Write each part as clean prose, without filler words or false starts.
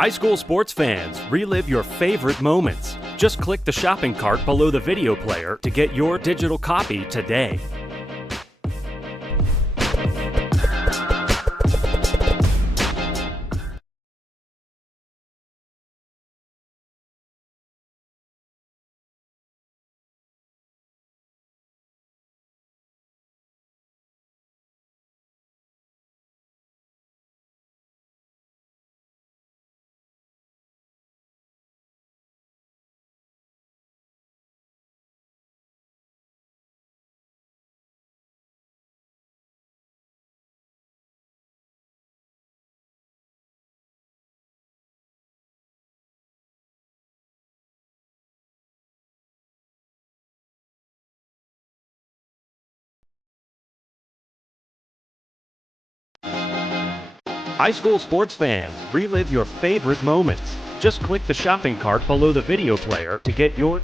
High school sports fans, relive your favorite moments. Just click the shopping cart below the video player to get your digital copy today. High school sports fans, relive your favorite moments. Just click the shopping cart below the video player to get your...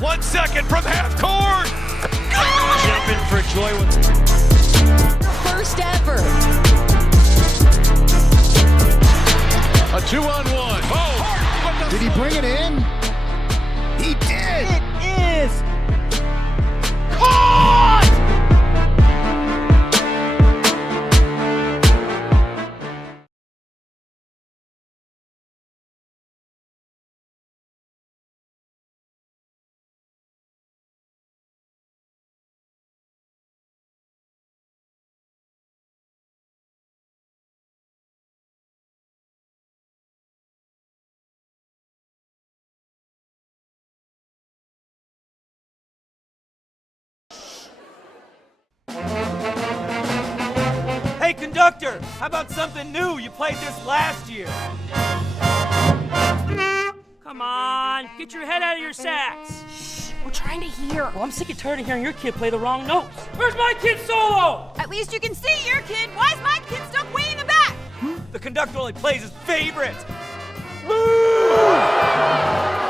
One second from half court. Jumping for joy. First ever. A 2-on-1. Oh! Did he bring it in? He did. It is Caught! Hey, conductor, how about something new? You played this last year. Come on, get your head out of your sacks. Shh, we're trying to hear. Well, I'm sick and tired of hearing your kid play the wrong notes. Where's my kid solo? At least you can see your kid. Why is my kid stuck way in the back? conductor only plays his favorites.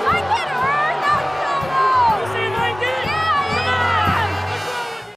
I get her! Not solo! You see if I can get it? Yeah! Come on! What's wrong with you?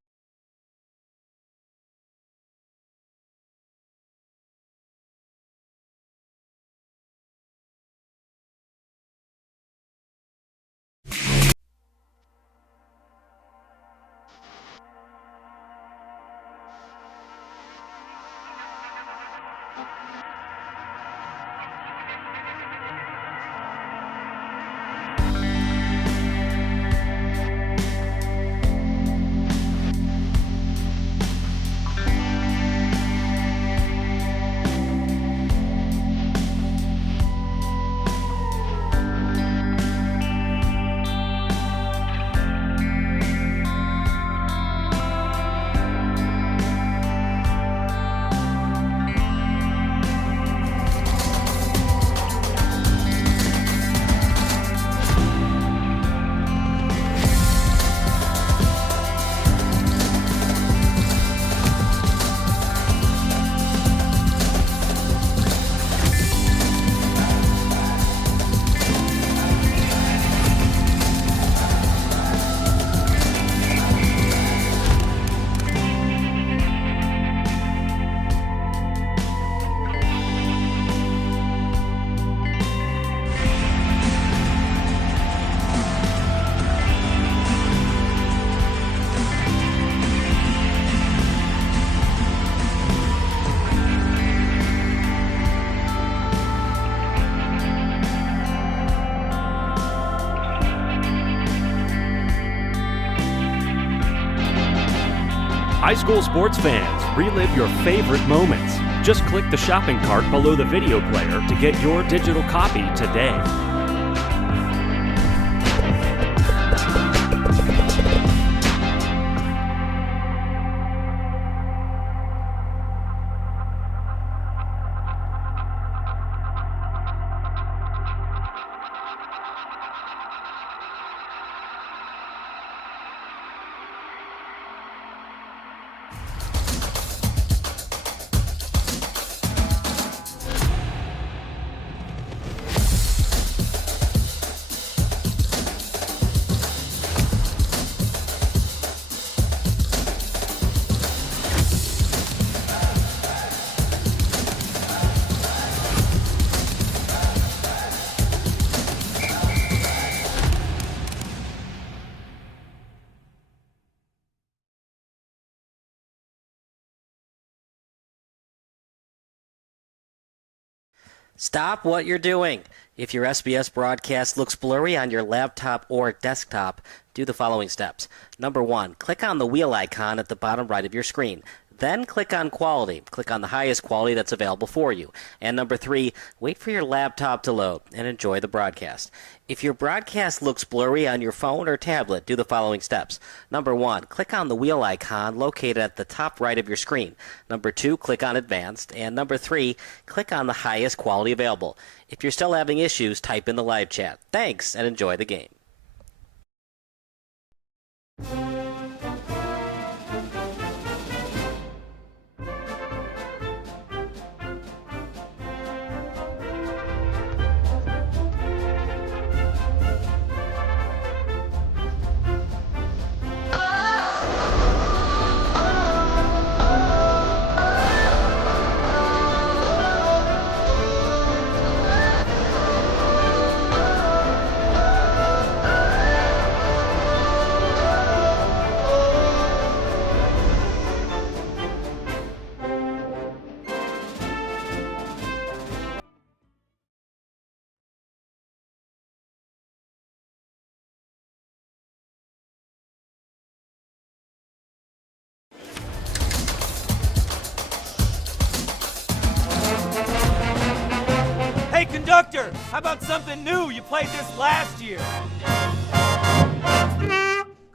High school sports fans, relive your favorite moments. Just click the shopping cart below the video player to get your digital copy today. Stop what you're doing. If your SBS broadcast looks blurry on your laptop or desktop, do the following steps. Number 1, click on the wheel icon at the bottom right of your screen. Then click on Quality. Click on the highest quality that's available for you. And number 3, wait for your laptop to load and enjoy the broadcast. If your broadcast looks blurry on your phone or tablet, do the following steps. Number 1, click on the wheel icon located at the top right of your screen. Number 2, click on Advanced. And number 3, click on the highest quality available. If you're still having issues, type in the live chat. Thanks, and enjoy the game. Hey, conductor, how about something new? You played this last year.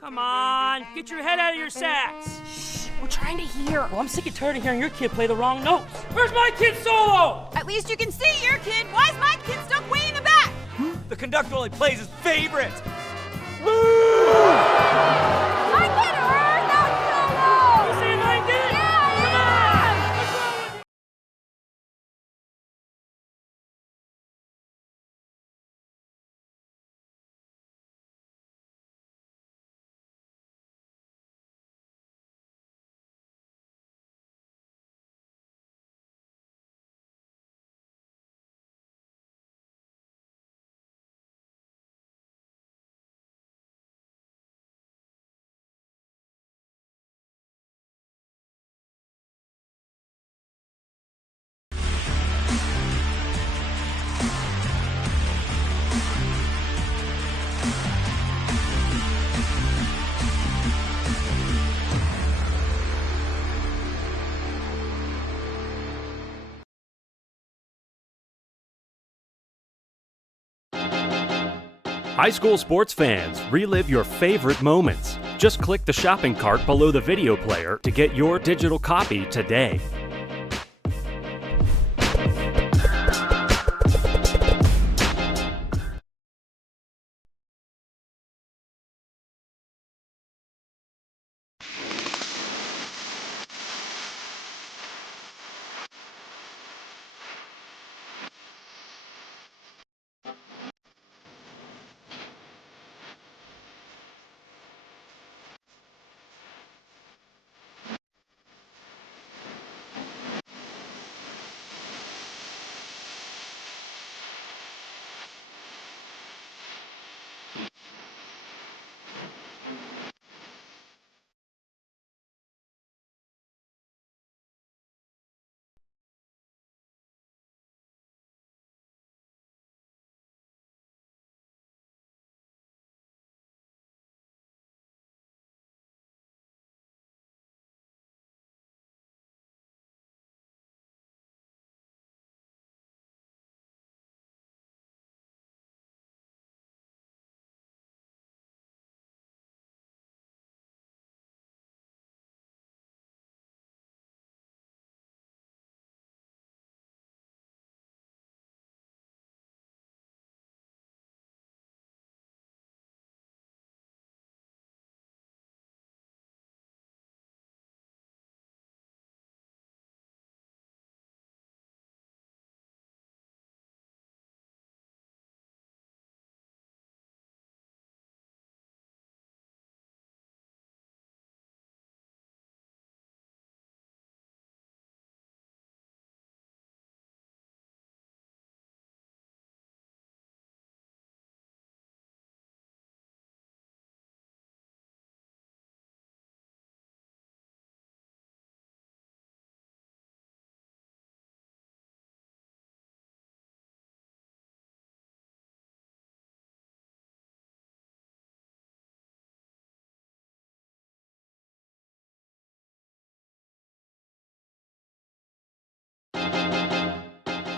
Come on, get your head out of your sacks. Shh, we're trying to hear. Well, I'm sick and tired of hearing your kid play the wrong notes. Where's my kid solo? At least you can see your kid. Why is my kid stuck way in the back? The conductor only plays his favorites. High school sports fans, relive your favorite moments. Just click the shopping cart below the video player to get your digital copy today.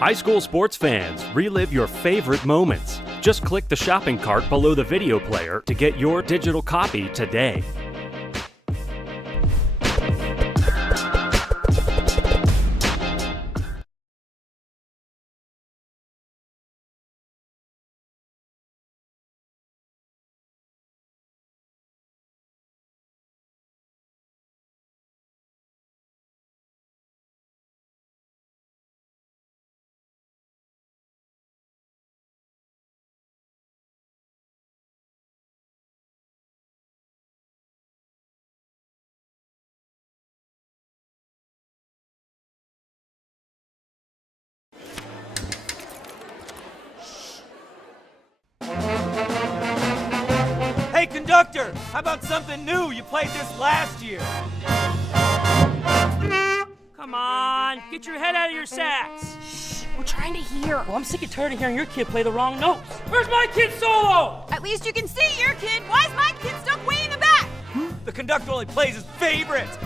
High school sports fans, relive your favorite moments. Just click the shopping cart below the video player to get your digital copy today. Hey, conductor, how about something new? You played this last year. Come on, get your head out of your sacks. We're trying to hear. Well, I'm sick and tired of hearing your kid play the wrong notes. Where's my kid solo? At least you can see your kid. Why is my kid stuck way in the back? The conductor only plays his favorites.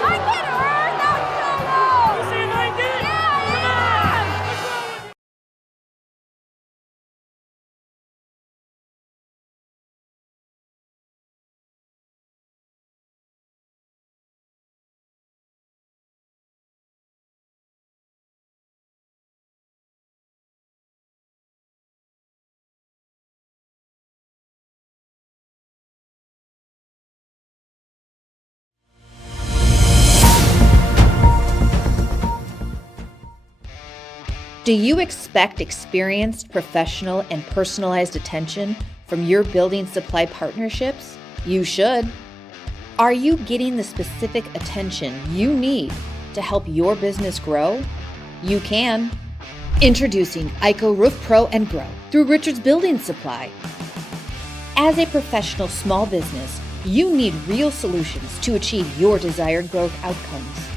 I get her! Not solo! You saying I did it? Yeah, Come on! What's wrong with you? Do you expect experienced, professional, and personalized attention from your building supply partnerships? You should. Are you getting the specific attention you need to help your business grow? You can. Introducing ICO Roof Pro and Grow through Richards Building Supply. As a professional small business, you need real solutions to achieve your desired growth outcomes.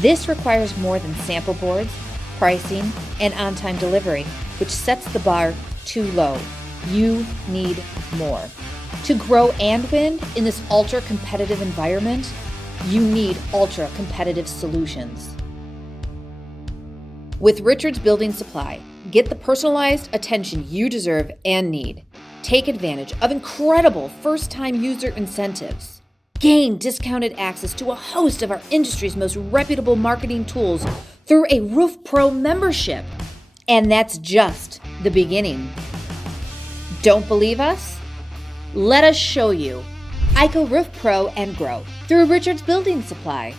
This requires more than sample boards, pricing, and on-time delivery, which sets the bar too low. You need more. To grow and win in this ultra-competitive environment, you need ultra-competitive solutions. With Richards Building Supply, Get the personalized attention you deserve and need. Take advantage of incredible first-time user incentives. Gain discounted access to a host of our industry's most reputable marketing tools through a Roof Pro membership. And that's just the beginning. Don't believe us? Let us show you. IHSA Roof Pro and Grow through Richard's Building Supply.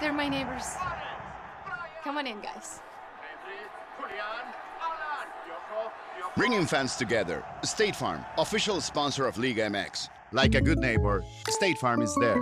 They're my neighbors. Come on in, guys. Bringing fans together. State Farm, official sponsor of Liga MX. Like a good neighbor, State Farm is there.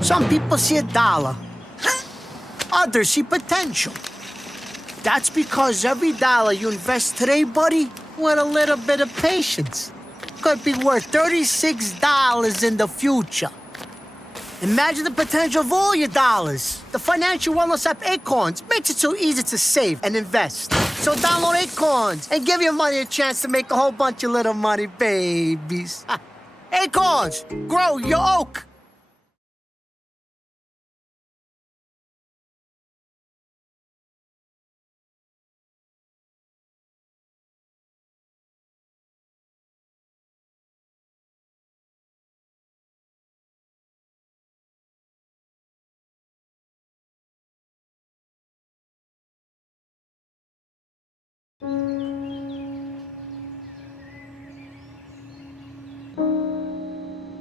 Some people see $1. Others see potential. That's because every dollar you invest today, buddy, with a little bit of patience, could be worth $36 in the future. Imagine the potential of all your dollars. The financial wellness app Acorns makes it so easy to save and invest. So download Acorns and give your money a chance to make a whole bunch of little money babies. Acorns, grow your oak.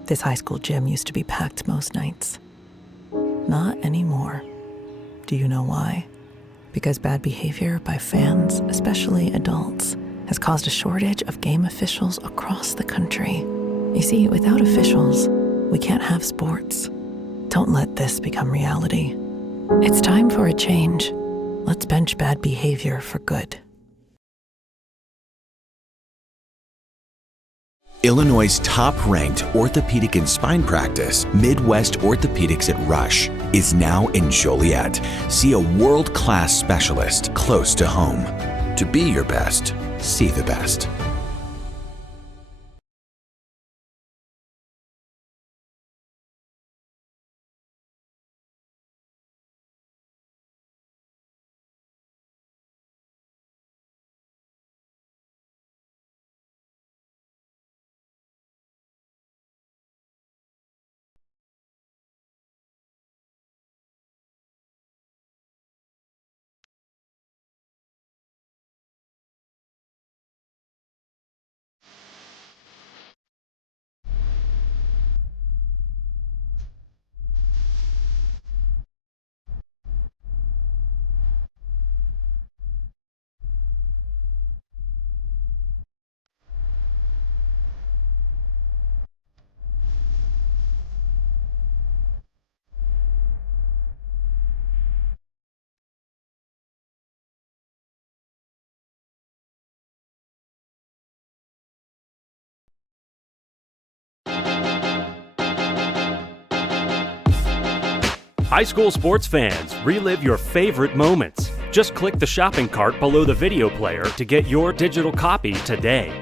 This high school gym used to be packed most nights. Not anymore. Do you know why? Because bad behavior by fans, especially adults, has caused a shortage of game officials across the country. You see, without officials, we can't have sports. Don't let this become reality. It's time for a change. Let's bench bad behavior for good. Illinois' top-ranked orthopedic and spine practice, Midwest Orthopedics at Rush, is now in Joliet. See a world-class specialist close to home. To be your best, see the best. High school sports fans, relive your favorite moments. Just click the shopping cart below the video player to get your digital copy today.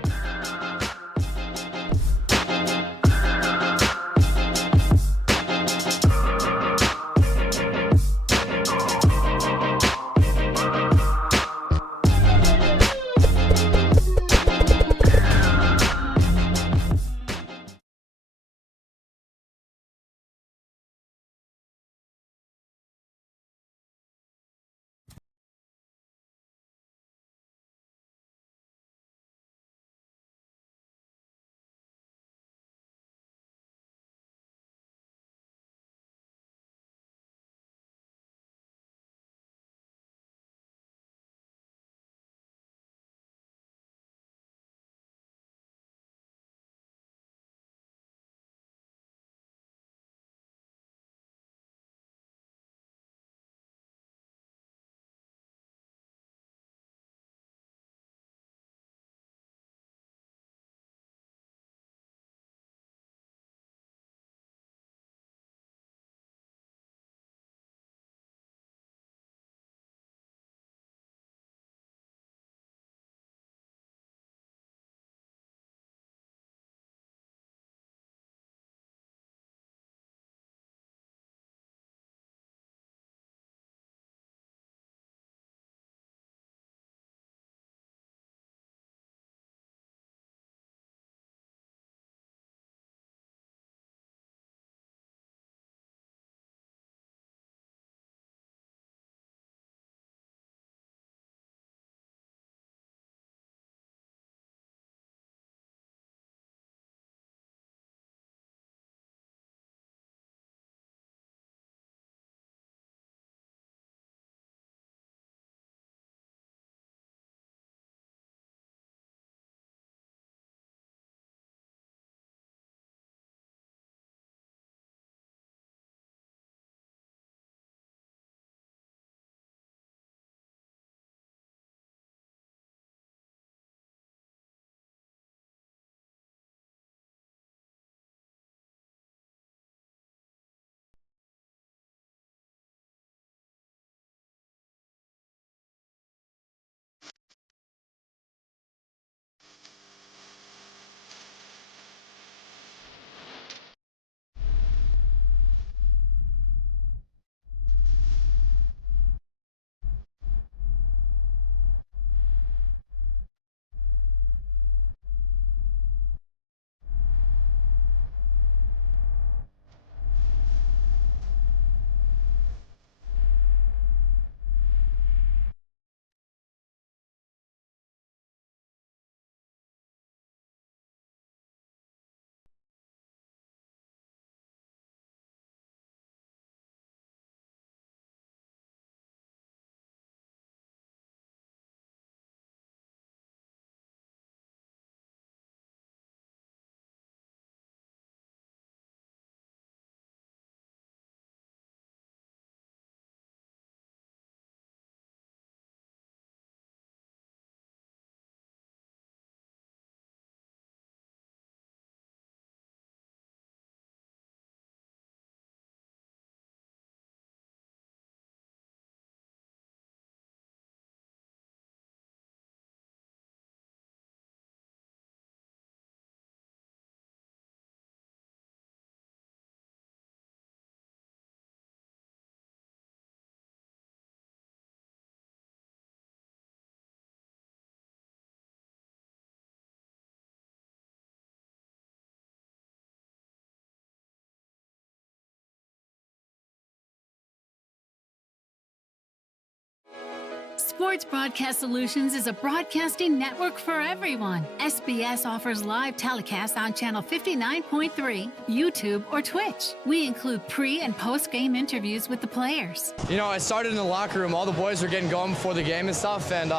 Sports Broadcast Solutions is a broadcasting network for everyone. SBS offers live telecasts on Channel 59.3, YouTube, or Twitch. We include pre- and post-game interviews with the players. You know, I started in the locker room. All the boys were getting going before the game and stuff, and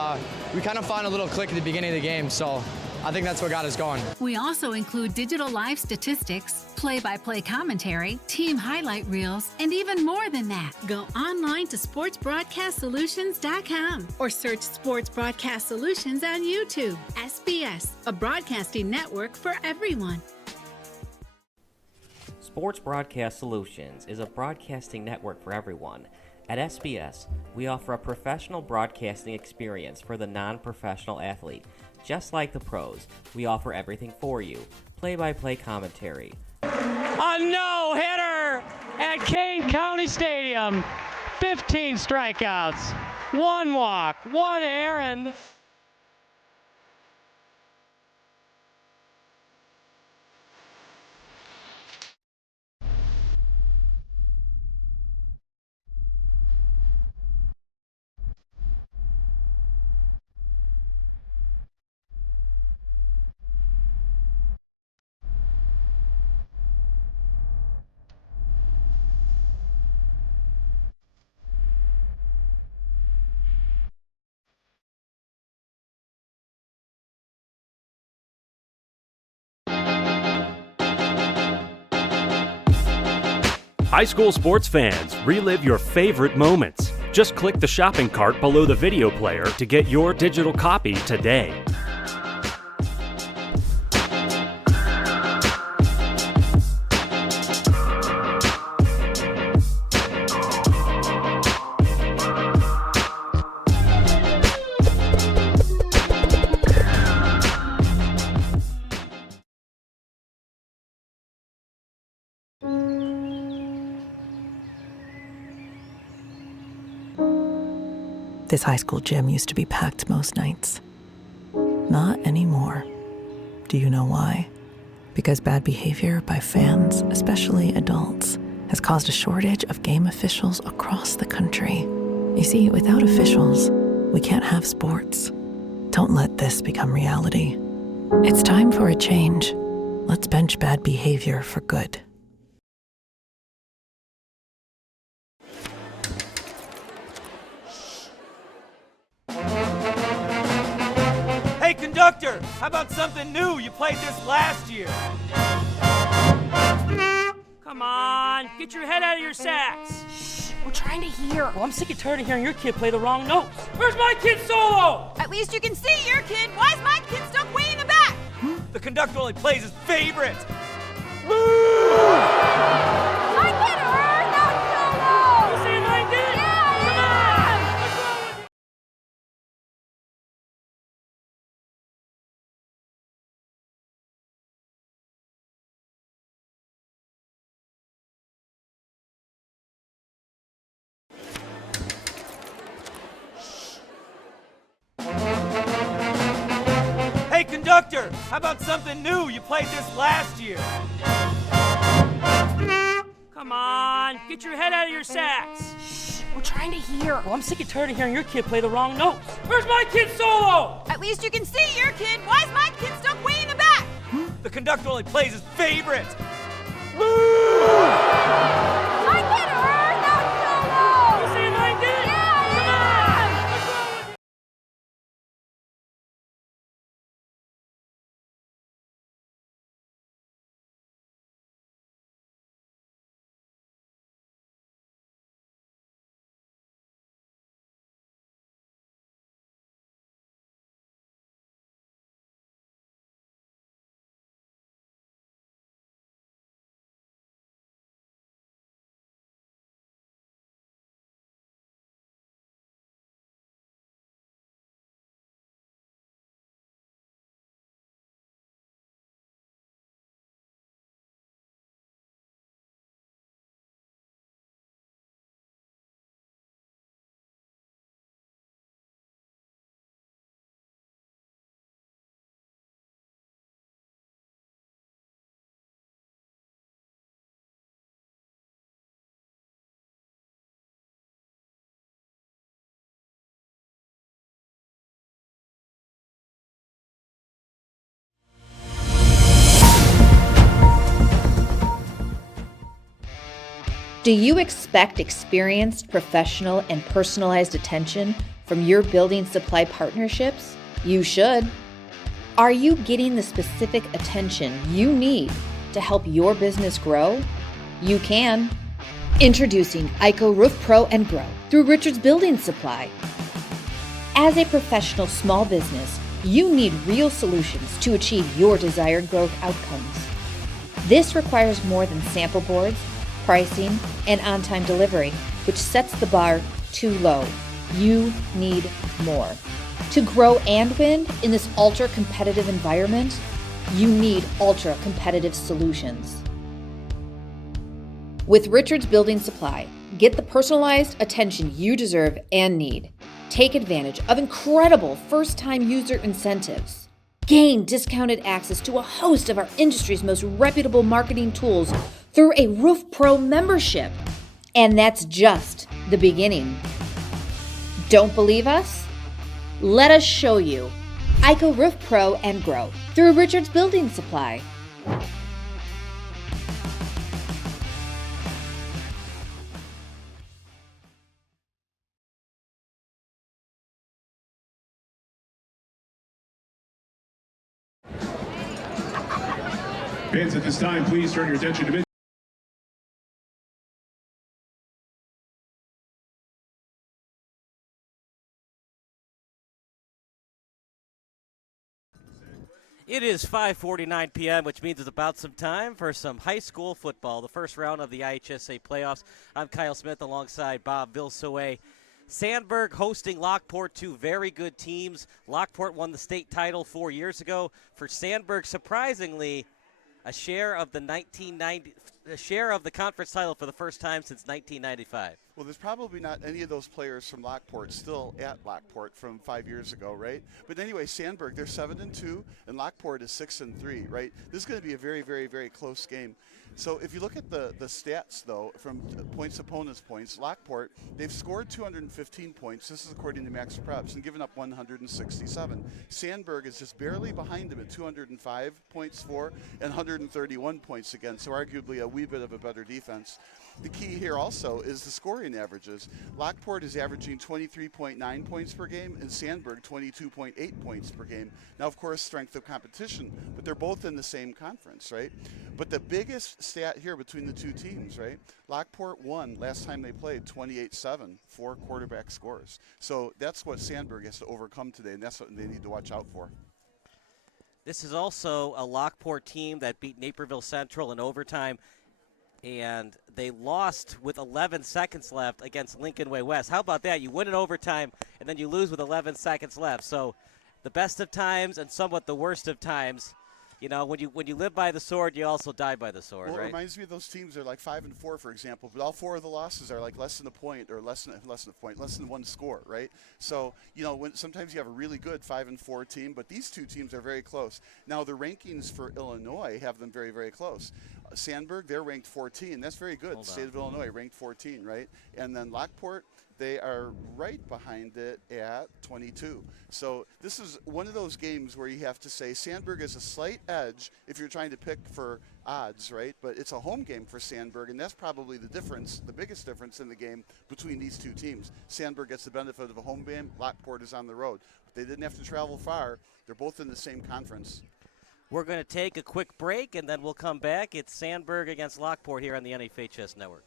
we kind of found a little click at the beginning of the game, so I think that's what got us going. We also include digital live statistics, play-by-play commentary, team highlight reels, and even more than that. Go online to sportsbroadcastsolutions.com or search Sports Broadcast Solutions on YouTube. SBS, a broadcasting network for everyone. Sports Broadcast Solutions is a broadcasting network for everyone. At SBS, we offer a professional broadcasting experience for the non-professional athlete. Just like the pros, we offer everything for you. Play-by-play commentary. A no-hitter at Kane County Stadium. 15 strikeouts, 1 walk, 1 errand. High school sports fans, relive your favorite moments. Just click the shopping cart below the video player to get your digital copy today. This high school gym used to be packed most nights. Not anymore. Do you know why? Because bad behavior by fans, especially adults, has caused a shortage of game officials across the country. You see, without officials, we can't have sports. Don't let this become reality. It's time for a change. Let's bench bad behavior for good. Hey, conductor, how about something new? You played this last year. Come on, get your head out of your sacks. We're trying to hear. Well, I'm sick and tired of hearing your kid play the wrong notes. Where's my kid solo? At least you can see your kid. Why is my kid stuck way in the back? The conductor only plays his favorite. I get her, not solo! You say my kid? Yeah! Come on! What's wrong with you? Hey, conductor, how about something new? You played this last year. Come on, get your head out of your sacks. We're trying to hear. Well, I'm sick and tired of hearing your kid play the wrong notes. Where's my kid solo? At least you can see your kid. Why is my kid stuck way in the back? The conductor only plays his favorite. I get her, not solo! You say my kid? Yeah! Come on! What's wrong with you? Do you expect experienced, professional, and personalized attention from your building supply partnerships? You should. Are you getting the specific attention you need to help your business grow? You can. Introducing IHSA Roof Pro and Grow through Richards Building Supply. As a professional small business, you need real solutions to achieve your desired growth outcomes. This requires more than sample boards, pricing, and on-time delivery. which sets the bar too low. You need more. To grow and win in this ultra-competitive environment, you need ultra-competitive solutions. With Richards Building Supply, get the personalized attention you deserve and need. Take advantage of incredible first-time user incentives. Gain discounted access to a host of our industry's most reputable marketing tools through a Roof Pro membership. And that's just the beginning. Don't believe us? Let us show you. IHSA Roof Pro and grow through Richards Building Supply. Fans, at this time, please turn your attention to It is 5:49 p.m., which means it's about some time for some high school football, the first round of the IHSA playoffs. I'm Kyle Smith alongside Bob Vilsoe. Sandburg hosting Lockport, two very good teams. Lockport won the state title 4 years ago. For Sandburg, surprisingly, a share of the conference title for the first time since 1995. Well, there's probably not any of those players from Lockport still at Lockport from 5 years ago, right? But anyway, Sandburg, they're 7-2, and Lockport is 6-3, right? This is going to be a very, very, very close game. So if you look at the stats, though, from points opponents' points, Lockport, they've scored 215 points. This is according to Max Preps, and given up 167. Sandburg is just barely behind them at 205 points for and 131 points against, so arguably a wee bit of a better defense. The key here also is the scoring averages. Lockport is averaging 23.9 points per game, and Sandburg 22.8 points per game. Now, of course, strength of competition, but they're both in the same conference, right? But the biggest stat here between the two teams, right? Lockport won last time they played 28-7, 4 quarterback scores. So that's what Sandburg has to overcome today, and that's what they need to watch out for. This is also a Lockport team that beat Naperville Central in overtime, and they lost with 11 seconds left against Lincoln Way West. How about that? You win in overtime, and then you lose with 11 seconds left. So the best of times and somewhat the worst of times. You know, when you live by the sword, you also die by the sword, well, right? It reminds me of those teams that are like 5-4, for example, but all 4 of the losses are like less than a point or less than one score, right? So, you know, sometimes you have a really good 5-4 team, but these two teams are very close. Now, the rankings for Illinois have them very, very close. Sandburg, they're ranked 14. That's very good. State of Illinois ranked 14, right? And then Lockport, they are right behind it at 22. So this is one of those games where you have to say Sandburg has a slight edge if you're trying to pick for odds, right? But it's a home game for Sandburg, and that's probably the difference, the biggest difference in the game between these two teams. Sandburg gets the benefit of a home game. Lockport is on the road. But they didn't have to travel far. They're both in the same conference. We're going to take a quick break, and then we'll come back. It's Sandburg against Lockport here on the NFHS Network.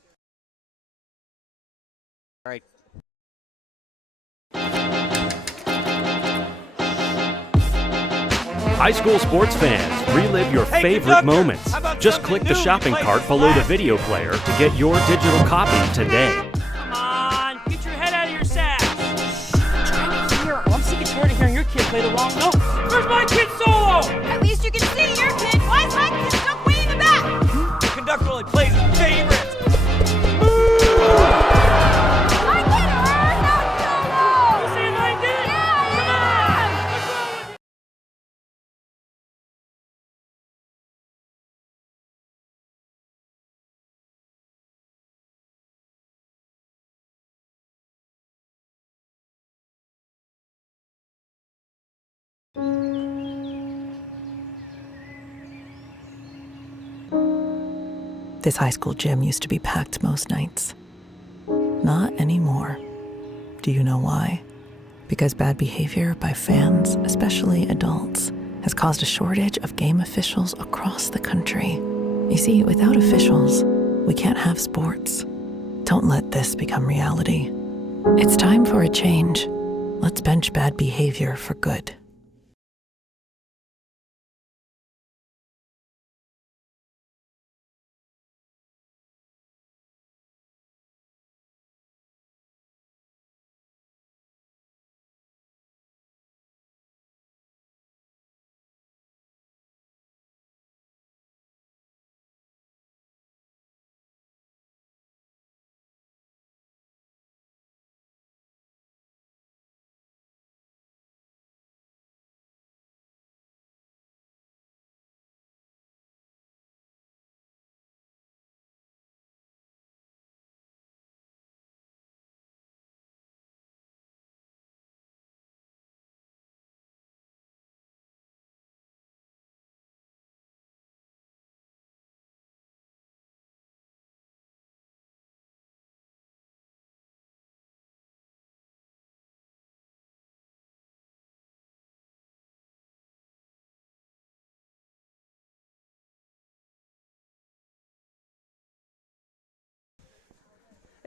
All right. High school sports fans, relive your favorite moments. Just click the shopping cart below the video player to get your digital copy today. Come on, get your head out of your sack. I'm sick and tired of hearing your kid play the wrong note. Where's my kid solo? At least you can see your kid. Why is my kid stuck way in the back? The conductor only plays his favorites. My kid earned that solo! You see my kid? Yeah! Come on! What's wrong with you? This high school gym used to be packed most nights. Not anymore. Do you know why? Because bad behavior by fans, especially adults, has caused a shortage of game officials across the country. You see, without officials, we can't have sports. Don't let this become reality. It's time for a change. Let's bench bad behavior for good.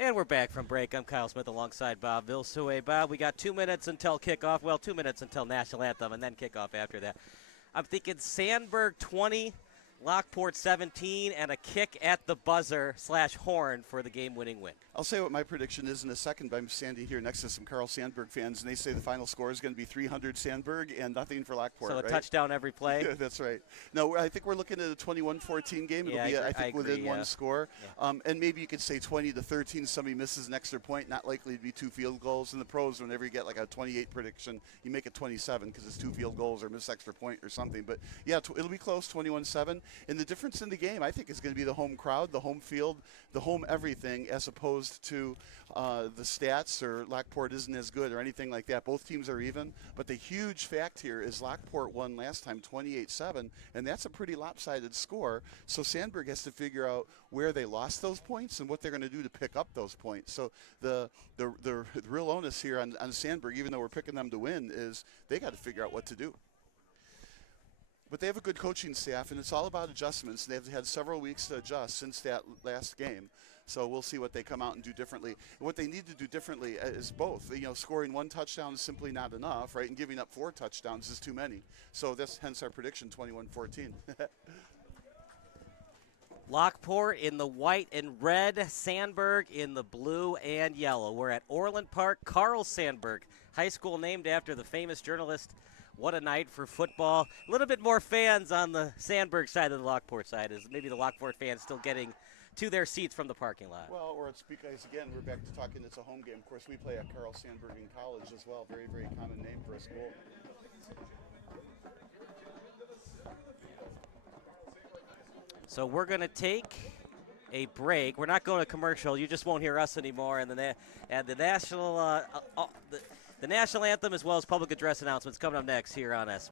And we're back from break. I'm Kyle Smith alongside Bob Vilsue. Bob, we got 2 minutes until kickoff. Well, 2 minutes until national anthem, and then kickoff after that. I'm thinking Sandburg 20, Lockport 17, and a kick at the buzzer / horn for the game-winning win. I'll say what my prediction is in a second, but I'm standing here next to some Carl Sandburg fans, and they say the final score is going to be 300 Sandburg and nothing for Lockport. So a right? touchdown every play? That's right. No, I think we're looking at a 21-14 game. It'll be, I think, within one score. Yeah. And maybe you could say 20-13. Somebody misses an extra point. Not likely to be 2 field goals. In the pros, whenever you get like a 28 prediction, you make it 27 because it's 2 field goals or miss extra point or something. But, yeah, it'll be close, 21-7. And the difference in the game, I think, is going to be the home crowd, the home field, the home everything, as opposed to the stats or Lockport isn't as good or anything like that. Both teams are even. But the huge fact here is Lockport won last time 28-7, and that's a pretty lopsided score. So Sandburg has to figure out where they lost those points and what they're going to do to pick up those points. So the real onus here on Sandburg, even though we're picking them to win, is they got to figure out what to do. But they have a good coaching staff, and it's all about adjustments. They've had several weeks to adjust since that last game. So we'll see what they come out and do differently. And what they need to do differently is both. You know, scoring 1 touchdown is simply not enough, right? And giving up 4 touchdowns is too many. So that's hence our prediction, 21-14. Lockport in the white and red, Sandburg in the blue and yellow. We're at Orland Park. Carl Sandburg, high school named after the famous journalist. What a night for football. A little bit more fans on the Sandburg side than the Lockport side. Is maybe the Lockport fans still getting to their seats from the parking lot. Well, or it's because, again, we're back to talking it's a home game. Of course, we play at Carl Sandburg in college as well. Very, very common name for a school. So we're going to take a break. We're not going to commercial. You just won't hear us anymore. And the national anthem as well as public address announcements coming up next here on S.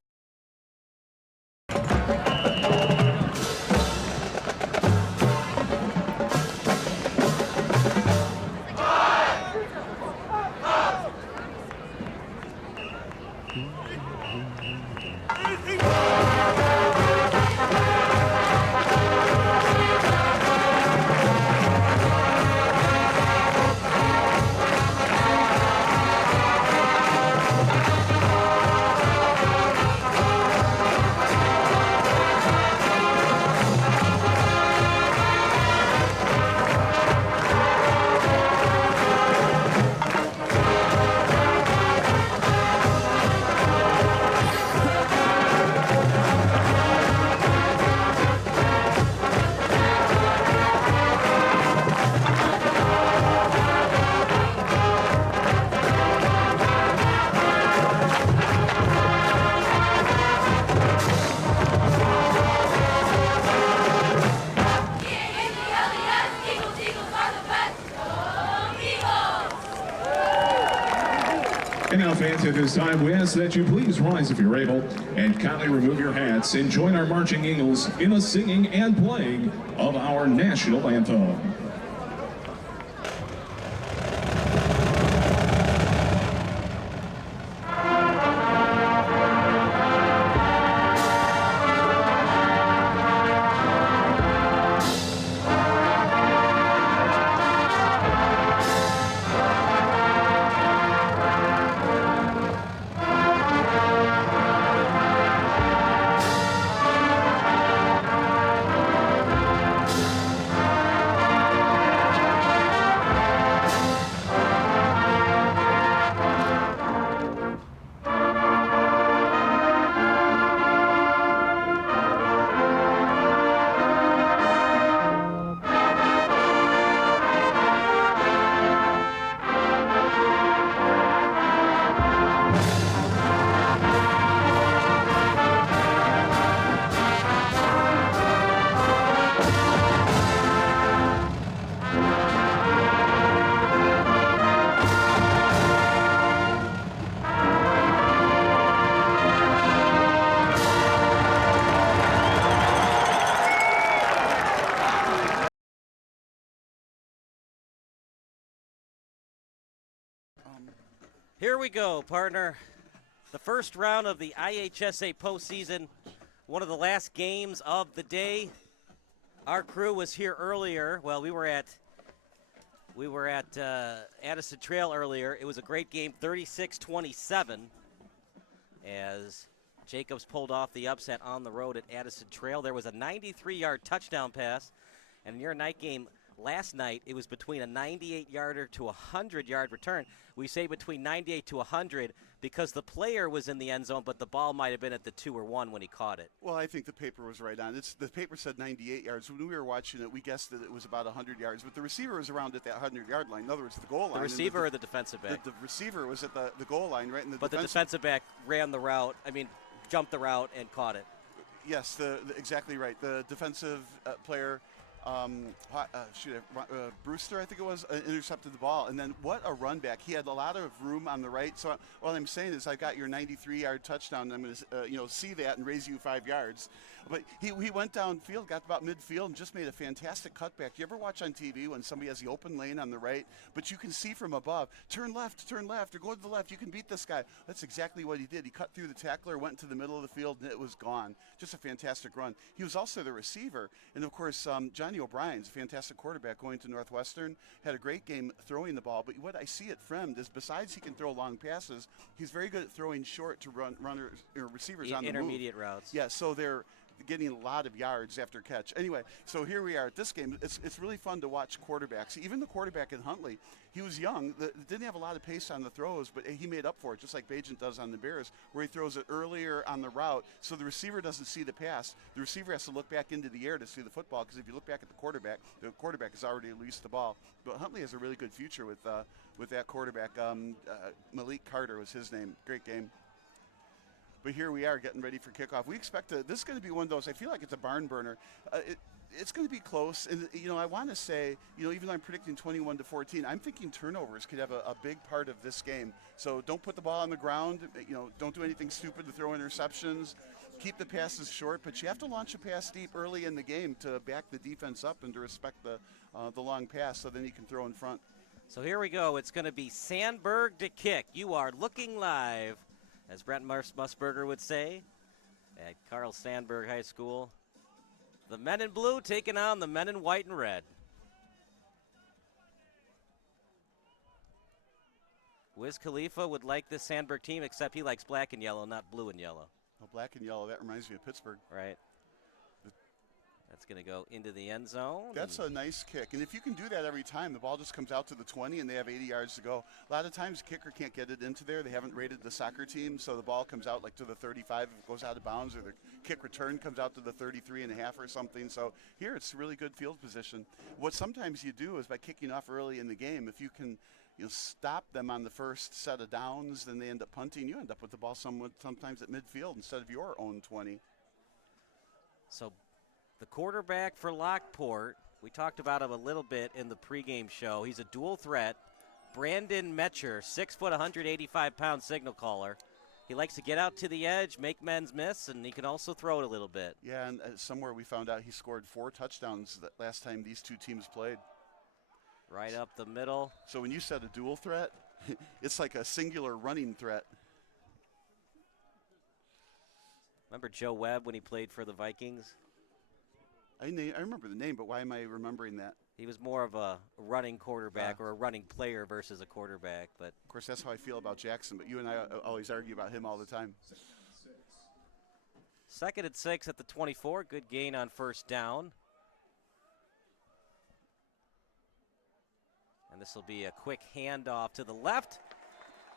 And now, fans, at this time, we ask that you please rise if you're able and kindly remove your hats and join our marching Eagles in the singing and playing of our national anthem. Here we go, partner. The first round of the IHSA postseason, one of the last games of the day. Our crew was here earlier. Well, we were at We were at Addison Trail earlier. It was a great game, 36-27, as Jacobs pulled off the upset on the road at Addison Trail. There was a 93-yard touchdown pass, and in your night game last night, it was between a 98-yarder to a 100-yard return. We say between 98 to 100 because the player was in the end zone, but the ball might have been at the 2 or 1 when he caught it. Well, I think the paper was right on. The paper said 98 yards. When we were watching it, we guessed that it was about 100 yards, but the receiver was around at that 100-yard line. In other words, the goal line. The receiver or the defensive back? The receiver was at the goal line, right? And the defensive back ran the route, jumped the route and caught it. Yes, exactly right. The defensive player, Brewster, I think it was, intercepted the ball. And then what a run back. He had a lot of room on the right. So all I'm saying is I got your 93-yard touchdown. I'm going to see that and raise you 5 yards. But he went downfield, got about midfield, and just made a fantastic cutback. You ever watch on TV when somebody has the open lane on the right, but you can see from above, turn left, or go to the left. You can beat this guy. That's exactly what he did. He cut through the tackler, went to the middle of the field, and it was gone. Just a fantastic run. He was also the receiver. And, of course, Johnny O'Brien's a fantastic quarterback going to Northwestern, had a great game throwing the ball. But what I see at Fremd is besides he can throw long passes, he's very good at throwing short to runners or receivers on the move. Intermediate routes. Yeah, so they're getting a lot of yards after catch. Anyway, so here we are at this game. It's really fun to watch quarterbacks. Even the quarterback in Huntley, he was young, didn't have a lot of pace on the throws, but he made up for it, just like Bajent does on the Bears, where he throws it earlier on the route, so the receiver doesn't see the pass. The receiver has to look back into the air to see the football, because if you look back at the quarterback has already released the ball. But Huntley has a really good future with that quarterback. Malik Carter was his name. Great game. But here we are getting ready for kickoff. We expect this is going to be one of those, I feel like it's a barn burner. It's going to be close. And, I want to say, even though I'm predicting 21-14, I'm thinking turnovers could have a big part of this game. So don't put the ball on the ground. Don't do anything stupid to throw interceptions. Keep the passes short. But you have to launch a pass deep early in the game to back the defense up and to respect the long pass so then you can throw in front. So here we go. It's going to be Sandburg to kick. You are looking live, as Brent Musburger would say, at Carl Sandburg High School. The men in blue taking on the men in white and red. Wiz Khalifa would like this Sandburg team, except he likes black and yellow, not blue and yellow. Oh, black and yellow, that reminds me of Pittsburgh. Right. That's going to go into the end zone. That's a nice kick. And if you can do that every time, the ball just comes out to the 20 and they have 80 yards to go. A lot of times the kicker can't get it into there. They haven't rated the soccer team, so the ball comes out like to the 35 if it goes out of bounds, or the kick return comes out to the 33.5 or something. So here it's really good field position. What sometimes you do is by kicking off early in the game, if you can stop them on the first set of downs, then they end up punting. You end up with the ball sometimes at midfield instead of your own 20. So the quarterback for Lockport, we talked about him a little bit in the pregame show. He's a dual threat. Brandon Metcher, 6 foot, 185-pound signal caller. He likes to get out to the edge, make men's miss, and he can also throw it a little bit. Yeah, and somewhere we found out he scored 4 touchdowns the last time these two teams played. Right up the middle. So when you said a dual threat, it's like a singular running threat. Remember Joe Webb when he played for the Vikings? I remember the name, but why am I remembering that? He was more of a running quarterback or a running player versus a quarterback. But of course, that's how I feel about Jackson, but you and I always argue about him all the time. 2nd and 6 at the 24. Good gain on first down. And this will be a quick handoff to the left.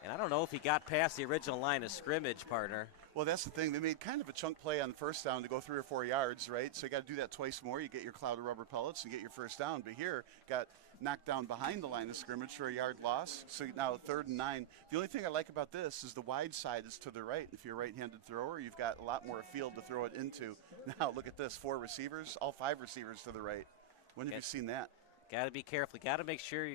And I don't know if he got past the original line of scrimmage, partner. Well, that's the thing. They made kind of a chunk play on first down to go 3 or 4 yards, right? So you got to do that twice more. You get your cloud of rubber pellets and get your first down. But here, got knocked down behind the line of scrimmage for a yard loss. So now 3rd and 9. The only thing I like about this is the wide side is to the right. If you're a right-handed thrower, you've got a lot more field to throw it into. Now look at this. 4 receivers, all 5 receivers to the right. When have you seen that? Got to be careful. Got to make sure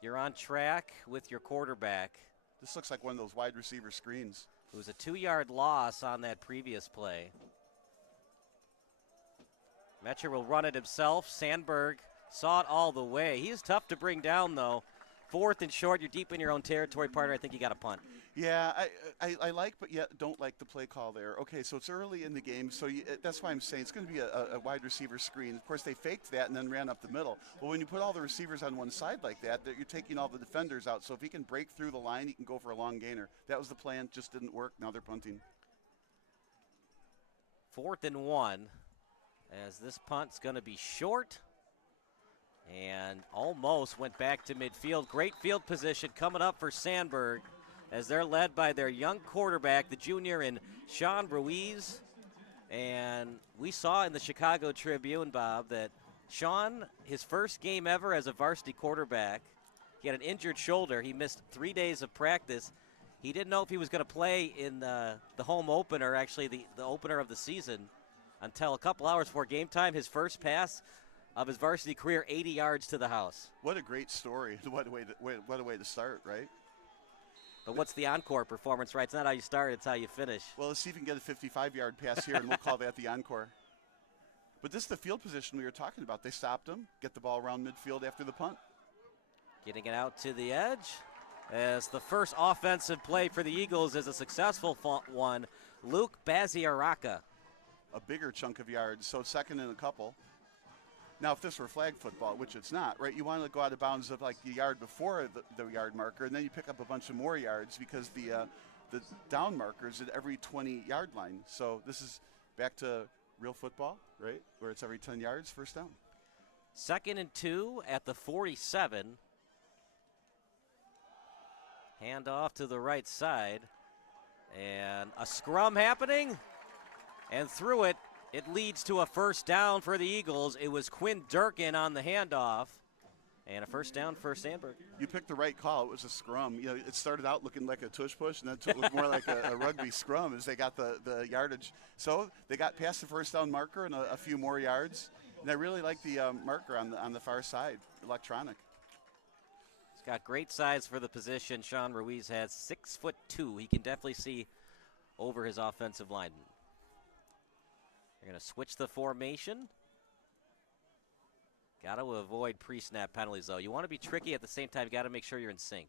you're on track with your quarterback. This looks like one of those wide receiver screens. It was a 2-yard loss on that previous play. Metcher will run it himself. Sandburg saw it all the way. He is tough to bring down, though. 4th and short. You're deep in your own territory, partner. I think you got a punt. Yeah, I like, but yet don't like the play call there. Okay, so it's early in the game, so that's why I'm saying it's going to be a wide receiver screen. Of course, they faked that and then ran up the middle. Well, when you put all the receivers on one side like that, you're taking all the defenders out. So if he can break through the line, he can go for a long gainer. That was the plan, just didn't work. Now they're punting. 4th and 1, as this punt's going to be short. And almost went back to midfield. Great field position coming up for Sandburg, as they're led by their young quarterback, the junior in Sean Ruiz. And we saw in the Chicago Tribune, Bob, that Sean, his first game ever as a varsity quarterback, he had an injured shoulder. He missed 3 days of practice. He didn't know if he was going to play in the home opener, actually the opener of the season, until a couple hours before game time. His first pass of his varsity career, 80 yards to the house. What a great story. What a way to start, right? But what's the encore performance, right? It's not how you start, it's how you finish. Well, let's see if we can get a 55-yard pass here, and we'll call that the encore. But this is the field position we were talking about. They stopped him, get the ball around midfield after the punt. Getting it out to the edge, as the first offensive play for the Eagles is a successful one. Luke Baziaraka. A bigger chunk of yards, so 2nd and a couple. Now, if this were flag football, which it's not, right, you want to go out of bounds of like the yard before the yard marker, and then you pick up a bunch of more yards because the down markers at every 20-yard line. So this is back to real football, right, where it's every 10 yards, first down. 2nd and 2 at the 47. Hand off to the right side. And a scrum happening. And through it, it leads to a first down for the Eagles. It was Quinn Durkin on the handoff. And a first down for Sandburg. You picked the right call. It was a scrum. You know, it started out looking like a tush push, and then it looked more like a rugby scrum as they got the yardage. So they got past the first down marker and a few more yards. And I really like the marker on the far side, electronic. He's got great size for the position. Sean Ruiz has 6'2". He can definitely see over his offensive lineman. They're going to switch the formation. Got to avoid pre-snap penalties, though. You want to be tricky at the same time. You got to make sure you're in sync.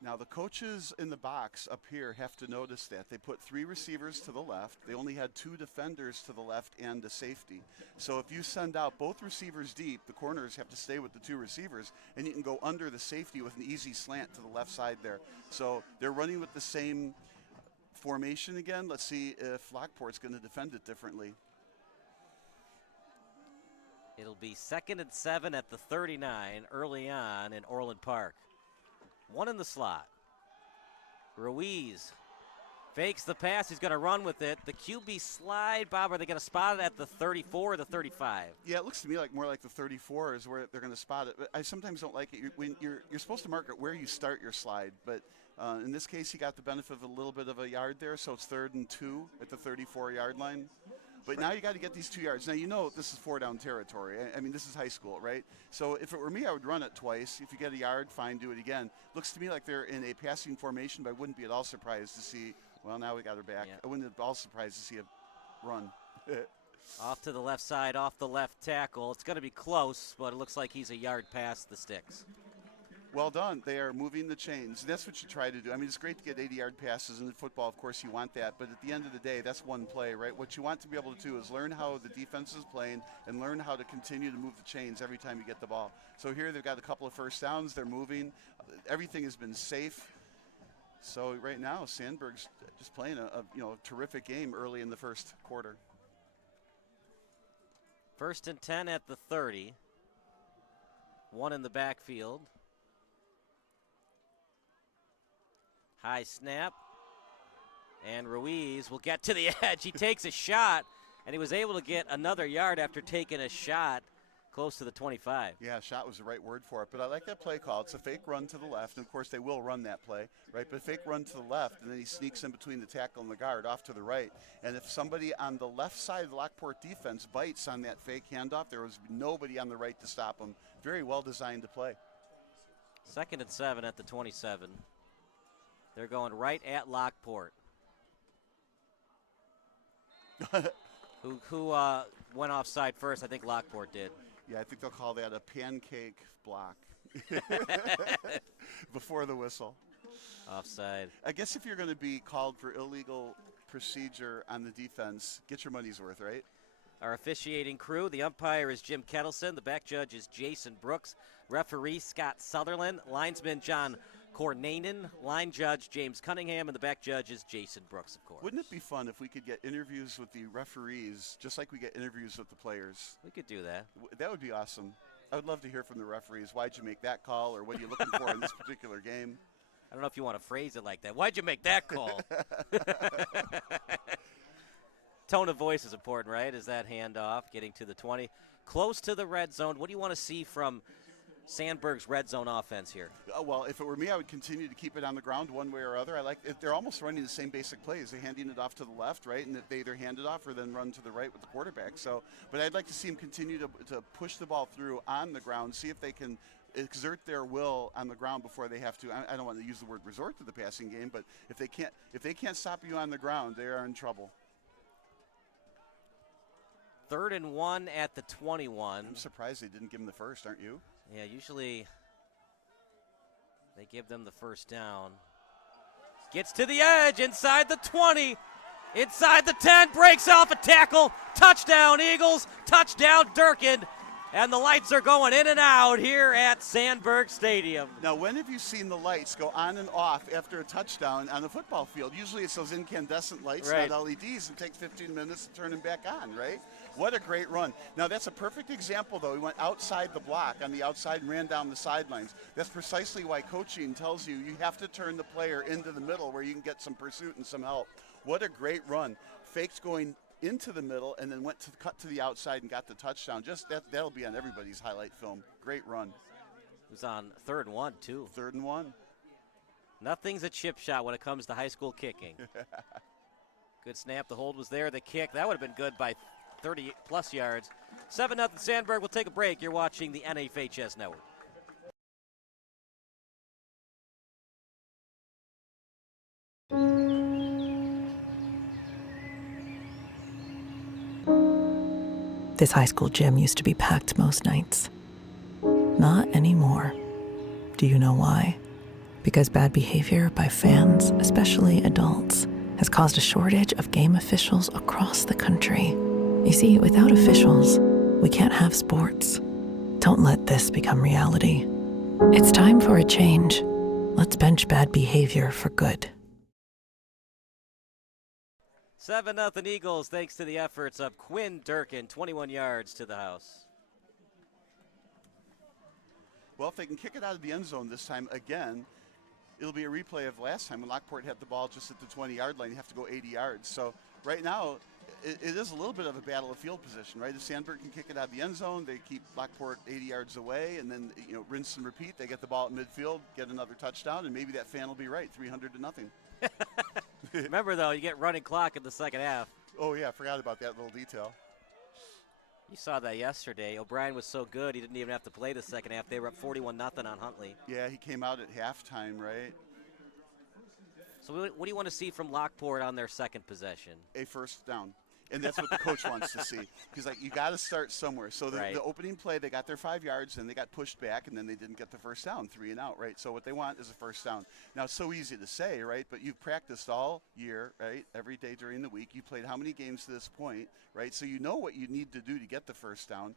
Now, the coaches in the box up here have to notice that. They put 3 receivers to the left. They only had 2 defenders to the left and a safety. So if you send out both receivers deep, the corners have to stay with the 2 receivers, and you can go under the safety with an easy slant to the left side there. So they're running with the same formation again. Let's see if Lockport's going to defend it differently. It'll be 2nd and 7 at the 39 early on in Orland Park. 1 in the slot. Ruiz fakes the pass. He's going to run with it. The QB slide, Bob, are they going to spot it at the 34 or the 35? Yeah, it looks to me like more like the 34 is where they're going to spot it. But I sometimes don't like it. When you're supposed to mark it where you start your slide, but in this case, he got the benefit of a little bit of a yard there, so it's 3rd and 2 at the 34-yard line. But now you got to get these 2 yards. Now, you know this is 4-down territory. I mean, this is high school, right? So if it were me, I would run it twice. If you get a yard, fine, do it again. Looks to me like they're in a passing formation, but I wouldn't be at all surprised to see, well, now we got her back. Yeah. I wouldn't be at all surprised to see a run. Off to the left side, off the left tackle. It's going to be close, but it looks like he's a yard past the sticks. Well done. They are moving the chains. That's what you try to do. I mean, it's great to get 80-yard passes in football. Of course, you want that. But at the end of the day, that's one play, right? What you want to be able to do is learn how the defense is playing and learn how to continue to move the chains every time you get the ball. So here they've got a couple of first downs. They're moving. Everything has been safe. So right now, Sandburg's just playing a terrific game early in the first quarter. 1st and 10 at the 30. 1 in the backfield. High snap. And Ruiz will get to the edge. He takes a shot, and he was able to get another yard after taking a shot close to the 25. Yeah, shot was the right word for it. But I like that play call. It's a fake run to the left. And, of course, they will run that play, right? But a fake run to the left, and then he sneaks in between the tackle and the guard off to the right. And if somebody on the left side of the Lockport defense bites on that fake handoff, there was nobody on the right to stop him. Very well designed to play. 2nd and 7 at the 27. They're going right at Lockport. Who went offside first? I think Lockport did. Yeah, I think they'll call that a pancake block before the whistle. Offside. I guess if you're going to be called for illegal procedure on the defense, get your money's worth, right? Our officiating crew, the umpire is Jim Kettleson, the back judge is Jason Brooks, referee Scott Sutherland, linesman John Cornanen, line judge James Cunningham, and the back judge is Jason Brooks, of course. Wouldn't it be fun if we could get interviews with the referees just like we get interviews with the players? We could do that. That would be awesome. I would love to hear from the referees. Why'd you make that call, or what are you looking for in this particular game? I don't know if you want to phrase it like that. Why'd you make that call? Tone of voice is important, right? Is that handoff getting to the 20? Close to the red zone. What do you want to see from Sandburg's red zone offense here? Well, if it were me, I would continue to keep it on the ground one way or other. I like it. They're almost running the same basic plays. They're handing it off to the left, right, and they either hand it off or then run to the right with the quarterback. So, but I'd like to see them continue to push the ball through on the ground, see if they can exert their will on the ground before they have to. I don't want to use the word resort to the passing game, but if they can't stop you on the ground, they are in trouble. 3rd and 1 at the 21. I'm surprised they didn't give him the first, aren't you? Yeah, usually they give them the first down. Gets to the edge, inside the 20, inside the 10, breaks off a tackle, touchdown Eagles, touchdown Durkin, and the lights are going in and out here at Sandburg Stadium. Now, when have you seen the lights go on and off after a touchdown on the football field? Usually it's those incandescent lights, right, not LEDs, and it takes 15 minutes to turn them back on, right? What a great run. Now, that's a perfect example, though. He went outside the block on the outside and ran down the sidelines. That's precisely why coaching tells you have to turn the player into the middle where you can get some pursuit and some help. What a great run. Fakes going into the middle and then went to cut to the outside and got the touchdown. Just that'll be on everybody's highlight film. Great run. It was on 3rd and 1, too. 3rd and 1. Nothing's a chip shot when it comes to high school kicking. Good snap. The hold was there. The kick, that would have been good by 30-plus yards. 7-0 Sandburg. We'll take a break. You're watching the NFHS Network. This high school gym used to be packed most nights. Not anymore. Do you know why? Because bad behavior by fans, especially adults, has caused a shortage of game officials across the country. You see, without officials, we can't have sports. Don't let this become reality. It's time for a change. Let's bench bad behavior for good. 7-0 Eagles, thanks to the efforts of Quinn Durkin, 21 yards to the house. Well, if they can kick it out of the end zone this time again, it'll be a replay of last time when Lockport had the ball just at the 20-yard line. You have to go 80 yards. So right now, it is a little bit of a battle of field position, right? If Sandburg can kick it out of the end zone, they keep Lockport 80 yards away, and then rinse and repeat. They get the ball at midfield, get another touchdown, and maybe that fan will be right, 300-0. Remember, though, you get running clock in the second half. Oh, yeah, I forgot about that little detail. You saw that yesterday. O'Brien was so good, he didn't even have to play the second half. They were up 41-0 on Huntley. Yeah, he came out at halftime, right? So what do you want to see from Lockport on their second possession? A first down. And that's what the coach wants to see. Because, you got to start somewhere. So the opening play, they got their 5 yards, and they got pushed back, and then they didn't get the first down, 3 and out, right? So what they want is a first down. Now, it's so easy to say, right? But you've practiced all year, right? Every day during the week. You played how many games to this point, right? So you know what you need to do to get the first down.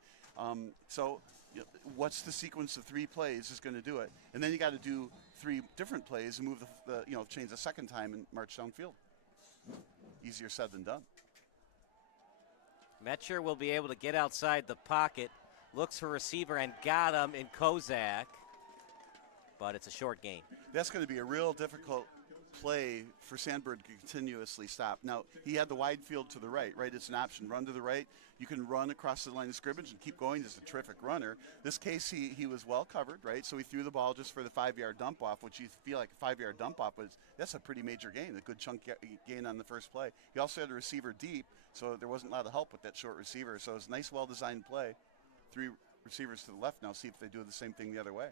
What's the sequence of 3 plays is going to do it. And then you got to do 3 different plays and move change the second time and march downfield. Easier said than done. Metcher will be able to get outside the pocket, looks for receiver and got him in Kozak, but it's a short gain. That's going to be a real difficult play for Sandburg to continuously stop. Now, he had the wide field to the right? It's an option. Run to the right. You can run across the line of scrimmage and keep going. He's a terrific runner. This case, he was well covered, right? So he threw the ball just for the 5-yard dump off, which you feel like a 5-yard dump off, but that's a pretty major gain, a good chunk gain on the first play. He also had a receiver deep, so there wasn't a lot of help with that short receiver. So it's a nice, well-designed play. 3 receivers to the left now. See if they do the same thing the other way.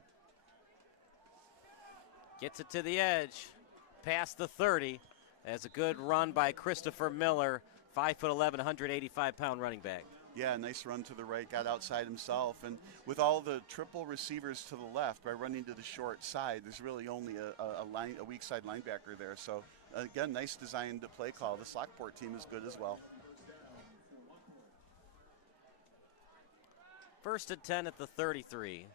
Gets it to the edge. Past the 30. That's a good run by Christopher Miller, 5'11", 185-pound running back. Yeah, nice run to the right, got outside himself. And with all the triple receivers to the left, by running to the short side, there's really only a weak side linebacker there. So, again, nice designed play call. This Lockport team is good as well. 1st and 10 at the 33.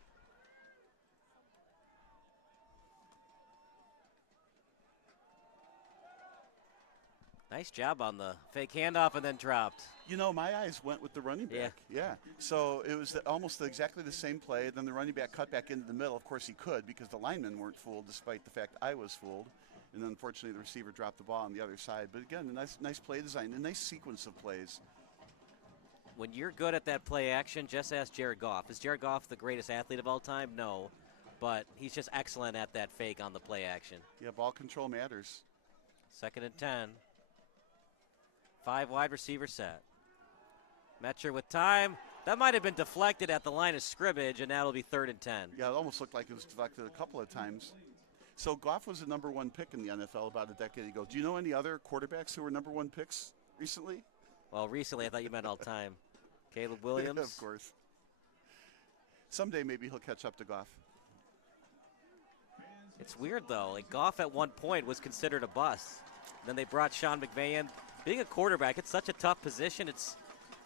Nice job on the fake handoff and then dropped. You know, my eyes went with the running back. Yeah. So it was almost exactly the same play. Then the running back cut back into the middle. Of course, he could because the linemen weren't fooled, despite the fact I was fooled. And then, unfortunately, the receiver dropped the ball on the other side. But again, a nice play design, a nice sequence of plays. When you're good at that play action, just ask Jared Goff. Is Jared Goff the greatest athlete of all time? No. But he's just excellent at that fake on the play action. Yeah, ball control matters. 2nd and 10. 5 wide receiver set. Metcher with time. That might have been deflected at the line of scrimmage, and that'll be 3rd and 10. Yeah, it almost looked like it was deflected a couple of times. So Goff was the #1 pick in the NFL about a decade ago. Do you know any other quarterbacks who were #1 picks recently? Well, recently I thought you meant all time. Caleb Williams? Yeah, of course. Someday maybe he'll catch up to Goff. It's weird, though. Like, Goff at one point was considered a bust. Then they brought Sean McVay in. Being a quarterback, it's such a tough position. It's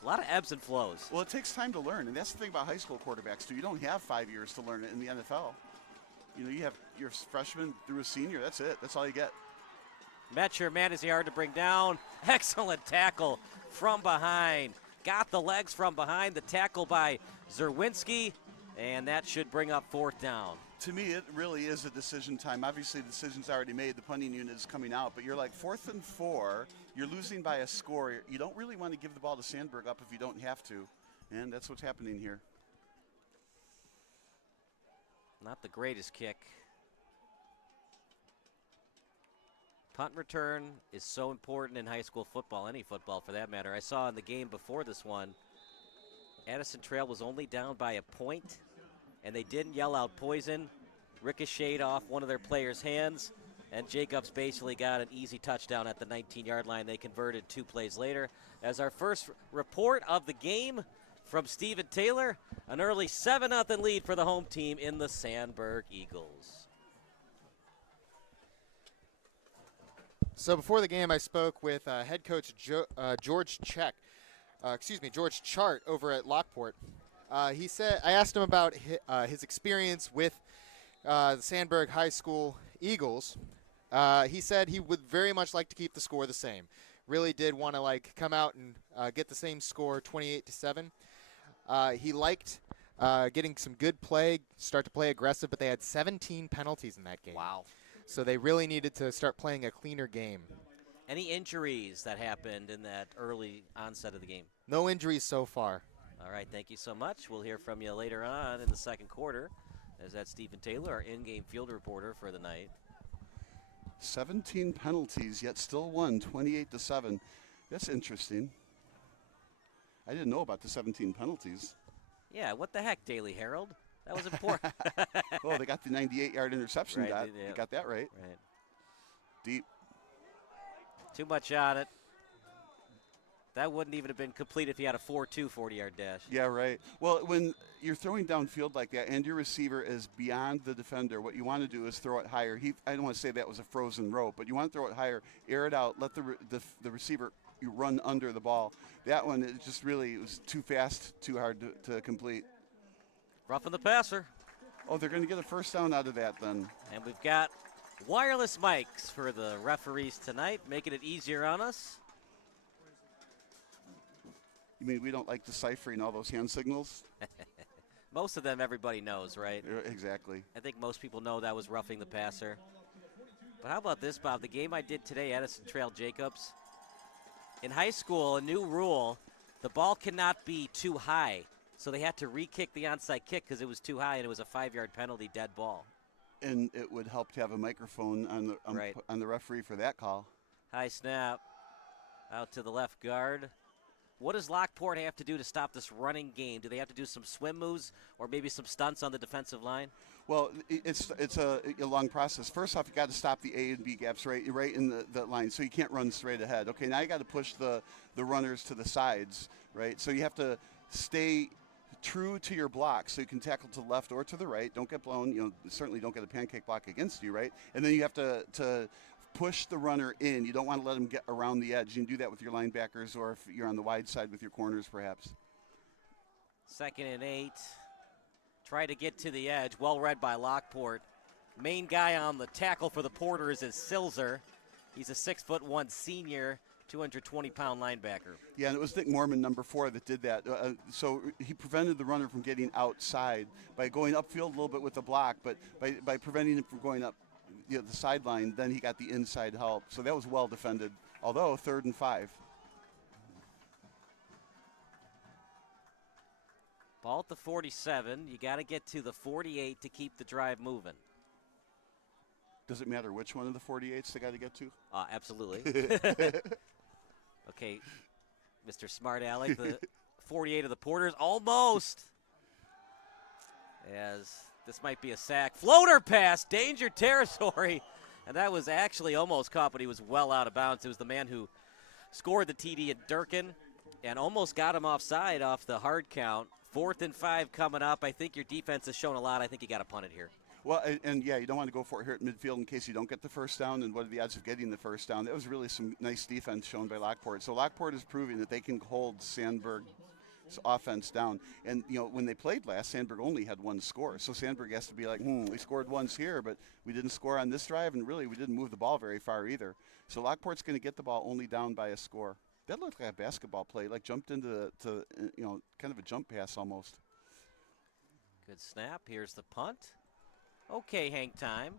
a lot of ebbs and flows. Well, it takes time to learn, and that's the thing about high school quarterbacks, too. You don't have 5 years to learn it in the NFL. You know, you have your freshman through a senior. That's it. That's all you get. Metcher, man, is he hard to bring down. Excellent tackle from behind. Got the legs from behind. The tackle by Zerwinski, and that should bring up 4th down. To me, it really is a decision time. Obviously, the decision's already made. The punting unit is coming out, but you're like 4th and 4. You're losing by a score. You don't really want to give the ball to Sandburg up if you don't have to, and that's what's happening here. Not the greatest kick. Punt return is so important in high school football, any football for that matter. I saw in the game before this one, Addison Trail was only down by a point, and they didn't yell out poison. Ricocheted off one of their players' hands, and Jacobs basically got an easy touchdown at the 19-yard line. They converted 2 plays later. As our first report of the game from Stephen Taylor, an early 7-0 lead for the home team in the Sandburg Eagles. So before the game, I spoke with head coach George Chart over at Lockport. He said, I asked him about his experience with the Sandburg High School Eagles. He said he would very much like to keep the score the same. Really did want to come out and get the same score, 28-7. He liked getting some good play, start to play aggressive, but they had 17 penalties in that game. Wow. So they really needed to start playing a cleaner game. Any injuries that happened in that early onset of the game? No injuries so far. All right, thank you so much. We'll hear from you later on in the second quarter. As that's Stephen Taylor, our in-game field reporter for the night. 17 penalties, yet still won 28-7. That's interesting. I didn't know about the 17 penalties. Yeah, what the heck, Daily Herald? That was important. Oh, they got the 98-yard interception. Right, They got that right. Right. Deep. Too much on it. That wouldn't even have been complete if he had a 4-2 40-yard dash. Yeah, right. Well, when you're throwing downfield like that and your receiver is beyond the defender, what you want to do is throw it higher. I don't want to say that was a frozen rope, but you want to throw it higher, air it out, let the receiver run under the ball. That one, it was too fast, too hard to complete. Roughing the passer. Oh, they're going to get a first down out of that then. And we've got wireless mics for the referees tonight, making it easier on us. You mean we don't like deciphering all those hand signals? Most of them everybody knows, right? Exactly. I think most people know that was roughing the passer. But how about this, Bob? The game I did today, Addison Trail Jacobs. In high school, a new rule, the ball cannot be too high. So they had to re-kick the onside kick because it was too high, and it was a 5-yard penalty, dead ball. And it would help to have a microphone on the referee for that call. High snap. Out to the left guard. What does Lockport have to do to stop this running game? Do they have to do some swim moves or maybe some stunts on the defensive line? Well, it's a long process. First off, you got to stop the A and B gaps right in the line, so you can't run straight ahead. Okay, now you got to push the runners to the sides, right? So you have to stay true to your block, so you can tackle to the left or to the right. Don't get blown. Certainly don't get a pancake block against you, right? And then you have to push the runner in. You don't want to let them get around the edge. You can do that with your linebackers, or if you're on the wide side with your corners, perhaps. 2nd and 8. Try to get to the edge. Well read by Lockport. Main guy on the tackle for the Porters is Silzer. He's a 6'1" senior, 220-pound linebacker. Yeah, and it was Nick Mormon, number 4, that did that. So he prevented the runner from getting outside by going upfield a little bit with the block, but by preventing him from going up the sideline, then he got the inside help. So that was well defended, although 3rd and 5. Ball at the 47. You got to get to the 48 to keep the drive moving. Does it matter which one of the 48s they got to get to? Absolutely. Okay, Mr. Smart Alec, the 48 of the Porters, almost. As this might be a sack. Floater pass, danger territory. And that was actually almost caught, but he was well out of bounds. It was the man who scored the TD at Durkin and almost got him offside off the hard count. 4th and 5 coming up. I think your defense has shown a lot. I think you got to punt it here. Well, and yeah, you don't want to go for it here at midfield in case you don't get the first down. And what are the odds of getting the first down? That was really some nice defense shown by Lockport. So Lockport is proving that they can hold Sandburg's offense down. And, when they played last, Sandburg only had 1 score. So Sandburg has to be like, we scored once here, but we didn't score on this drive, and really we didn't move the ball very far either. So Lockport's going to get the ball only down by a score. That looked like a basketball play, like jumped into kind of a jump pass almost. Good snap. Here's the punt. Okay, hang time,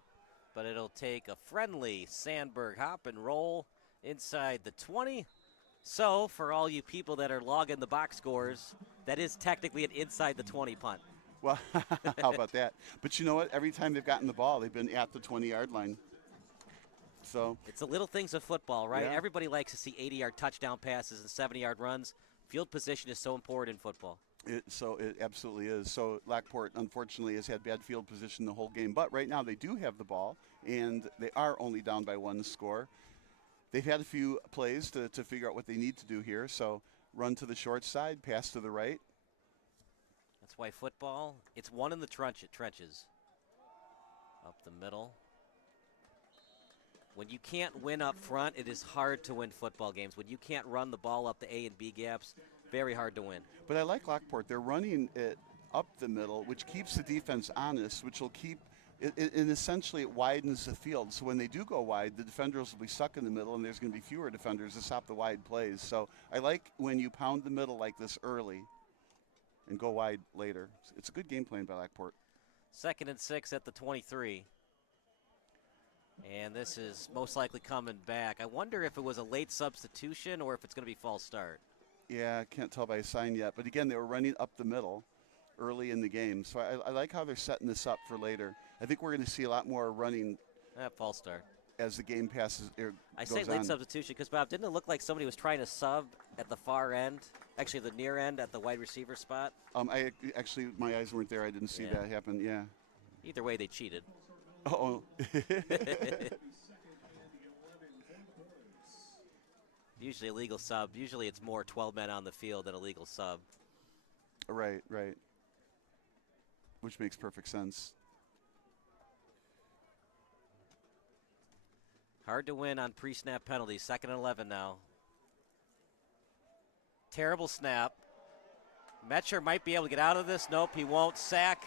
but it'll take a friendly Sandburg hop and roll inside the 20. So, for all you people that are logging the box scores, that is technically an inside the 20 punt. Well, how about that? But you know what? Every time they've gotten the ball, they've been at the 20-yard line. So it's the little things of football, right? Yeah. Everybody likes to see 80-yard touchdown passes and 70-yard runs. Field position is so important in football. It absolutely is. So Lockport, unfortunately, has had bad field position the whole game. But right now they do have the ball, and they are only down by 1 score. They've had a few plays to figure out what they need to do here. So run to the short side, pass to the right. That's why football, it's one in the trenches. Up the middle. When you can't win up front, it is hard to win football games. When you can't run the ball up the A and B gaps, very hard to win. But I like Lockport. They're running it up the middle, which keeps the defense honest, which will keep it, and essentially it widens the field. So when they do go wide, the defenders will be stuck in the middle, and there's going to be fewer defenders to stop the wide plays. So I like when you pound the middle like this early and go wide later. It's a good game plan by Lockport. 2nd and 6 at the 23. And this is most likely coming back. I wonder if it was a late substitution or if it's going to be false start. Yeah, I can't tell by a sign yet. But again, they were running up the middle early in the game. So I like how they're setting this up for later. I think we're going to see a lot more running. False start. As the game passes. I say late substitution because, Bob, didn't it look like somebody was trying to sub at the far end? Actually, the near end at the wide receiver spot? My eyes weren't there. I didn't see that happen. Yeah. Either way, they cheated. Uh-oh. Usually a legal sub. Usually it's more 12 men on the field than a legal sub. Right. Which makes perfect sense. Hard to win on pre-snap penalties. 2nd and 11 now. Terrible snap. Metcher might be able to get out of this. Nope, he won't. Sack.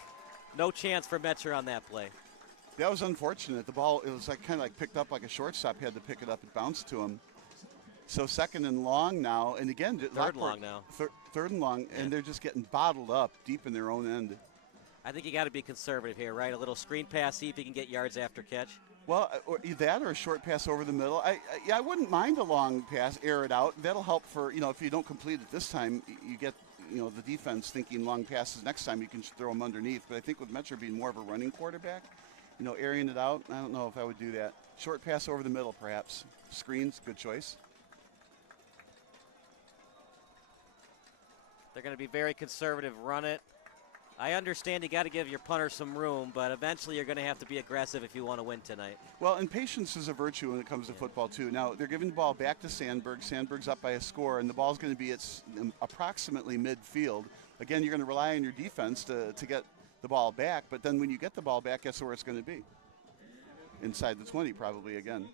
No chance for Metcher on that play. That was unfortunate. The ball, it was kind of picked up like a shortstop. He had to pick it up. It bounced to him. So 2nd and long now. And again, third and long now. Third and long, and they're just getting bottled up deep in their own end. I think you got to be conservative here, right? A little screen pass, see if you can get yards after catch. Well, or that or a short pass over the middle. I wouldn't mind a long pass, air it out. That'll help for, if you don't complete it this time, you get, the defense thinking long passes next time, you can throw them underneath. But I think with Metcher being more of a running quarterback, airing it out, I don't know if I would do that. Short pass over the middle, perhaps. Screens, good choice. They're going to be very conservative, run it. I understand you got to give your punter some room, but eventually you're going to have to be aggressive if you want to win tonight. Well, and patience is a virtue when it comes to football, too. Now, they're giving the ball back to Sandburg. Sandburg's up by a score, and the ball's going to be at approximately midfield. Again, you're going to rely on your defense to get the ball back, but then when you get the ball back, guess where it's going to be? Inside the 20, probably again.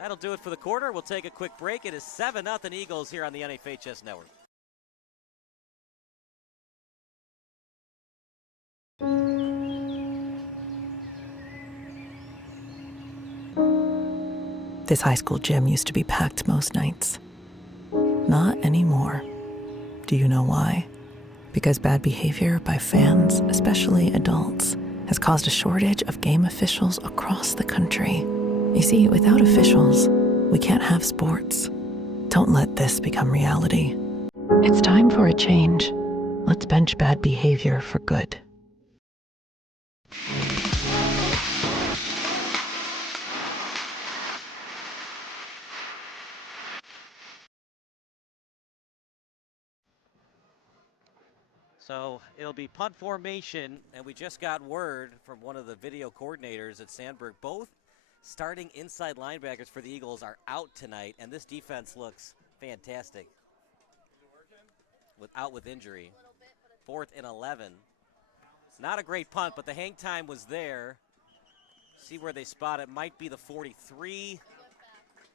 That'll do it for the quarter. We'll take a quick break. It is 7-0 Eagles here on the NFHS Network. This high school gym used to be packed most nights. Not anymore. Do you know why? Because bad behavior by fans, especially adults, has caused a shortage of game officials across the country. You see, without officials, we can't have sports. Don't let this become reality. It's time for a change. Let's bench bad behavior for good. So it'll be punt formation, and we just got word from one of the video coordinators at Sandburg. Both starting inside linebackers for the Eagles are out tonight, and this defense looks fantastic. Out with injury. 4th and 11. Not a great punt, but the hang time was there. See where they spot it. Might be the 43.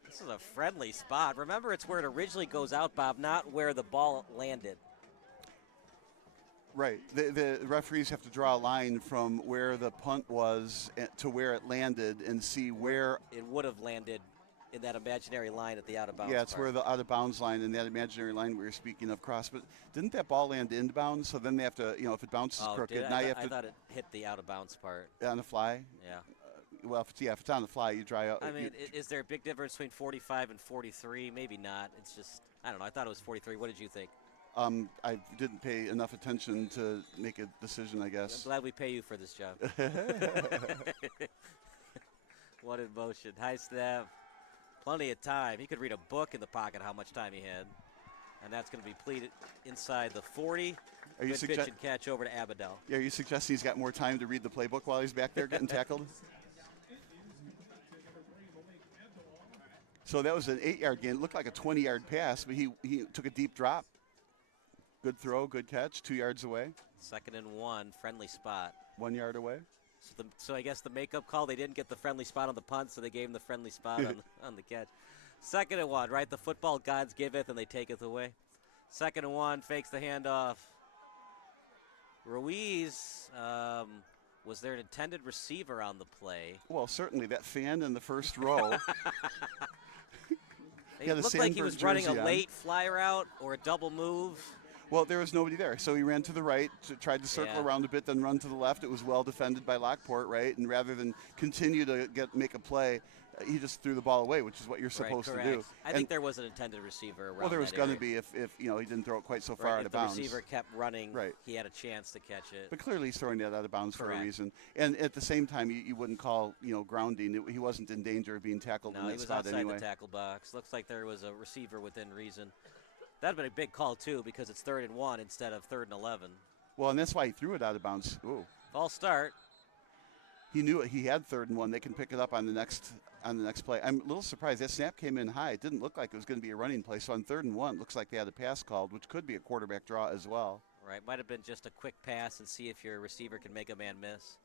This is a friendly spot. Remember, it's where it originally goes out, Bob, not where the ball landed. Right. The referees have to draw a line from where the punt was to where it landed and see where it would have landed in that imaginary line at the out-of-bounds. Yeah, it's part. where the out-of-bounds line and that imaginary line we were speaking of cross. But didn't that ball land inbounds? So then they have to, if it bounces crooked, now you have to. I thought it hit the out-of-bounds part. On the fly? Yeah. Well, if it's on the fly, you dry out. I mean, is there a big difference between 45 and 43? Maybe not. It's just, I don't know. I thought it was 43. What did you think? I didn't pay enough attention to make a decision, I guess. I'm glad we pay you for this job. What in motion. High snap. Plenty of time. He could read a book in the pocket how much time he had. And that's going to be pleated inside the 40. Are you Good pitch and catch over to Abadel. Yeah, are you suggesting he's got more time to read the playbook while he's back there getting tackled? So that was an 8-yard gain. It looked like a 20-yard pass, but he took a deep drop. Good throw, good catch, 2 yards away. 2nd and 1, friendly spot. 1 yard away. So I guess the makeup call, they didn't get the friendly spot on the punt, so they gave him the friendly spot on the catch. 2nd and 1, right? The football gods giveth and they taketh away. 2nd and 1, fakes the handoff. Ruiz, was there an intended receiver on the play? Well, certainly that fan in the first row. It looked like he was running a late fly route or a double move. Well, there was nobody there, so he ran to the right, tried to circle around a bit, then run to the left. It was well defended by Lockport, right? And rather than continue to make a play, he just threw the ball away, which is what you're supposed to do. I think there was an intended receiver around. Well, there was going to be if he didn't throw it quite so far out of bounds. If the receiver kept running, he had a chance to catch it. But clearly he's throwing that out of bounds for a reason. And at the same time, you wouldn't call grounding. He wasn't in danger of being tackled in that spot anyway. No, he was outside the tackle box. Looks like there was a receiver within reason. That would have been a big call, too, because it's 3rd and 1 instead of 3rd and 11. Well, and that's why he threw it out of bounds. Ooh. False start. He knew he had 3rd and 1. They can pick it up on the next play. I'm a little surprised. That snap came in high. It didn't look like it was going to be a running play. So on 3rd and 1, it looks like they had a pass called, which could be a quarterback draw as well. Right. Might have been just a quick pass and see if your receiver can make a man miss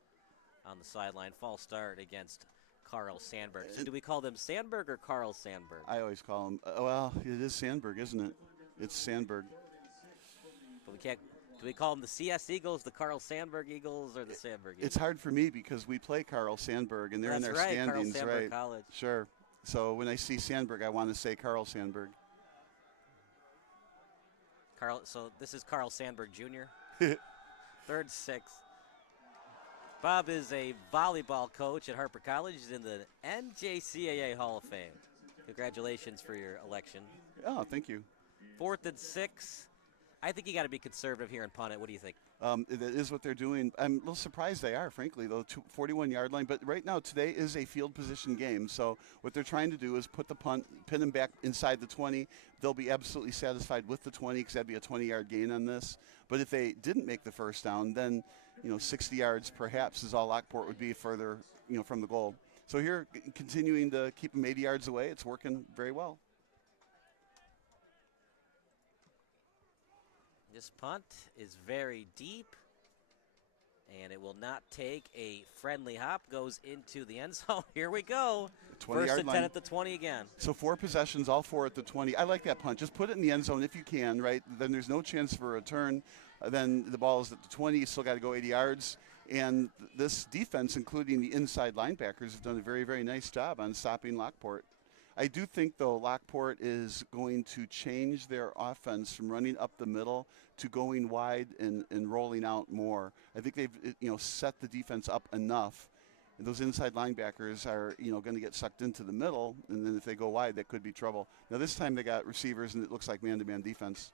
on the sideline. False start against Carl Sandburg. So do we call them Sandburg or Carl Sandburg? I always call him. Well, it is Sandburg, isn't it? It's Sandburg. But we can't. Do we call them the CS Eagles, the Carl Sandburg Eagles, or the Sandburg Eagles? It's hard for me because we play Carl Sandburg, and they're in their standings, Carl Sandburg College. Sure. So when I see Sandburg, I want to say Carl Sandburg. So this is Carl Sandburg Jr. 3rd, 6. Bob is a volleyball coach at Harper College. He's in the NJCAA Hall of Fame. Congratulations for your election. Oh, thank you. 4th and 6. I think you got to be conservative here and punt it. What do you think? That is what they're doing. I'm a little surprised they are, frankly, though, 41-yard line. But right now, today is a field position game. So what they're trying to do is put the punt, pin them back inside the 20. They'll be absolutely satisfied with the 20 because that'd be a 20-yard gain on this. But if they didn't make the first down, then 60 yards perhaps is all Lockport would be further from the goal. So here, continuing to keep them 80 yards away, it's working very well. This punt is very deep, and it will not take a friendly hop. Goes into the end zone. Here we go. 20-yard 1st and 10 at the 20 again. So 4 possessions, all 4 at the 20. I like that punt. Just put it in the end zone if you can, right? Then there's no chance for a return. Then the ball is at the 20. You still got to go 80 yards. And this defense, including the inside linebackers, have done a very, very nice job on stopping Lockport. I do think, though, Lockport is going to change their offense from running up the middle to going wide and rolling out more. I think they've set the defense up enough. And those inside linebackers are going to get sucked into the middle, and then if they go wide, that could be trouble. Now this time they got receivers, and it looks like man-to-man defense.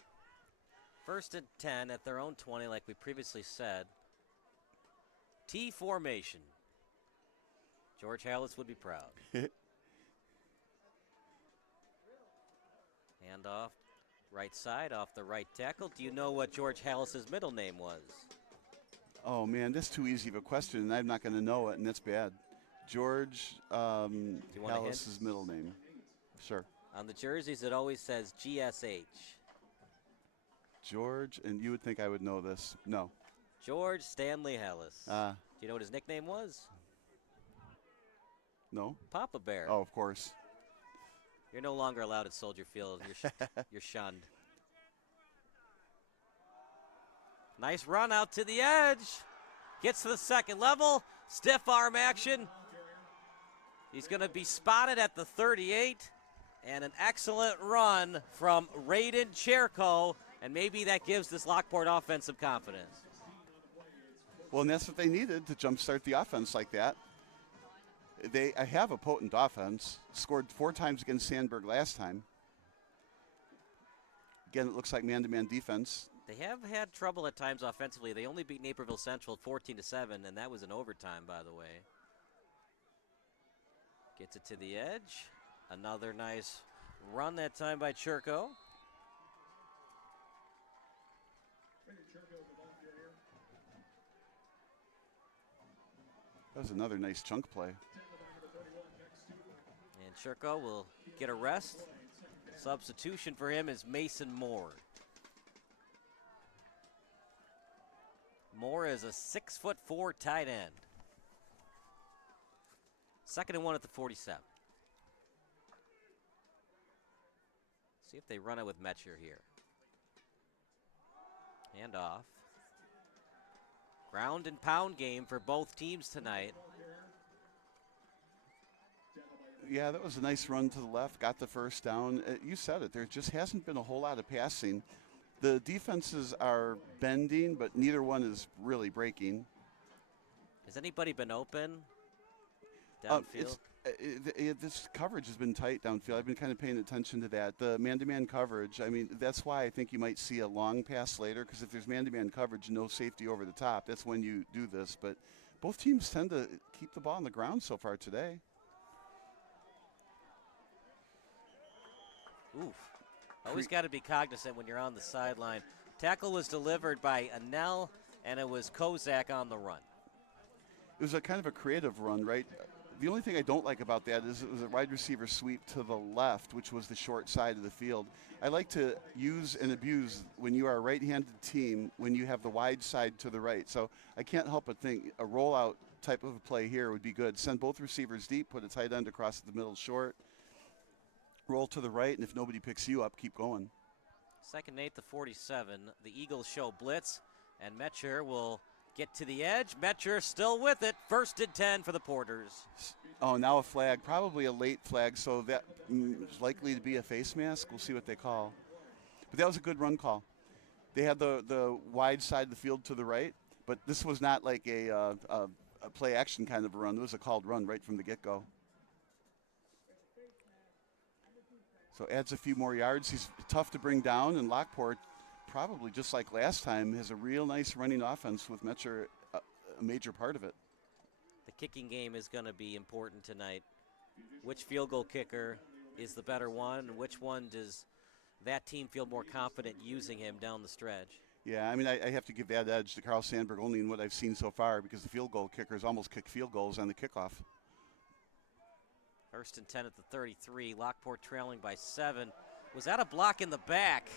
1st and 10 at their own 20, like we previously said. T formation. George Hallis would be proud. Handoff, right side, off the right tackle. Do you know what George Hallis's middle name was? Oh, man, that's too easy of a question, and I'm not going to know it, and that's bad. George Hallis's middle name. Sure. On the jerseys, it always says GSH. George, and you would think I would know this. No. George Stanley Hallis. Do you know what his nickname was? No. Papa Bear. Oh, of course. You're no longer allowed at Soldier Field. You're shunned. Nice run out to the edge. Gets to the second level. Stiff arm action. He's going to be spotted at the 38. And an excellent run from Raiden Cherko. And maybe that gives this Lockport offense some confidence. Well, and that's what they needed to jumpstart the offense like that. They have a potent offense. Scored 4 times against Sandburg last time. Again, it looks like man-to-man defense. They have had trouble at times offensively. They only beat Naperville Central 14-7, and that was in overtime, by the way. Gets it to the edge. Another nice run that time by Cherko. That was another nice chunk play. And Cherko will get a rest. Substitution for him is Mason Moore. Moore is a 6'4" tight end. 2nd and 1 at the 47. See if they run it with Metcher here. Hand off. Ground and pound game for both teams tonight. Yeah, that was a nice run to the left, got the first down. You said it, there just hasn't been a whole lot of passing. The defenses are bending, but neither one is really breaking. Has anybody been open downfield? This coverage has been tight downfield. I've been kind of paying attention to that. The man-to-man coverage, I mean, that's why I think you might see a long pass later, because if there's man-to-man coverage, no safety over the top, that's when you do this. But both teams tend to keep the ball on the ground so far today. Oof. Always got to be cognizant when you're on the sideline. Tackle was delivered by Anel, and it was Kozak on the run. It was a kind of a creative run, right? The only thing I don't like about that is it was a wide receiver sweep to the left, which was the short side of the field. I like to use and abuse when you are a right-handed team when you have the wide side to the right. So I can't help but think a rollout type of a play here would be good. Send both receivers deep, put a tight end across the middle short, roll to the right, and if nobody picks you up, keep going. 2nd and 8 to 47. The Eagles show blitz, and Metcher will get to the edge. Metcher still with it. 1st and 10 for the Porters. Oh, now a flag, probably a late flag, so that is likely to be a face mask. We'll see what they call. But that was a good run call. They had the wide side of the field to the right, but this was not like a play action kind of a run. It was a called run right from the get-go. So adds a few more yards. He's tough to bring down, and Lockport probably, just like last time, has a real nice running offense with Metcher a major part of it. The kicking game is going to be important tonight. Which field goal kicker is the better one, and which one does that team feel more confident using him down the stretch? Yeah, I mean, I have to give that edge to Carl Sandburg only in what I've seen so far, because the field goal kickers almost kick field goals on the kickoff. 1st and 10 at the 33. Lockport trailing by 7. Was that a block in the back?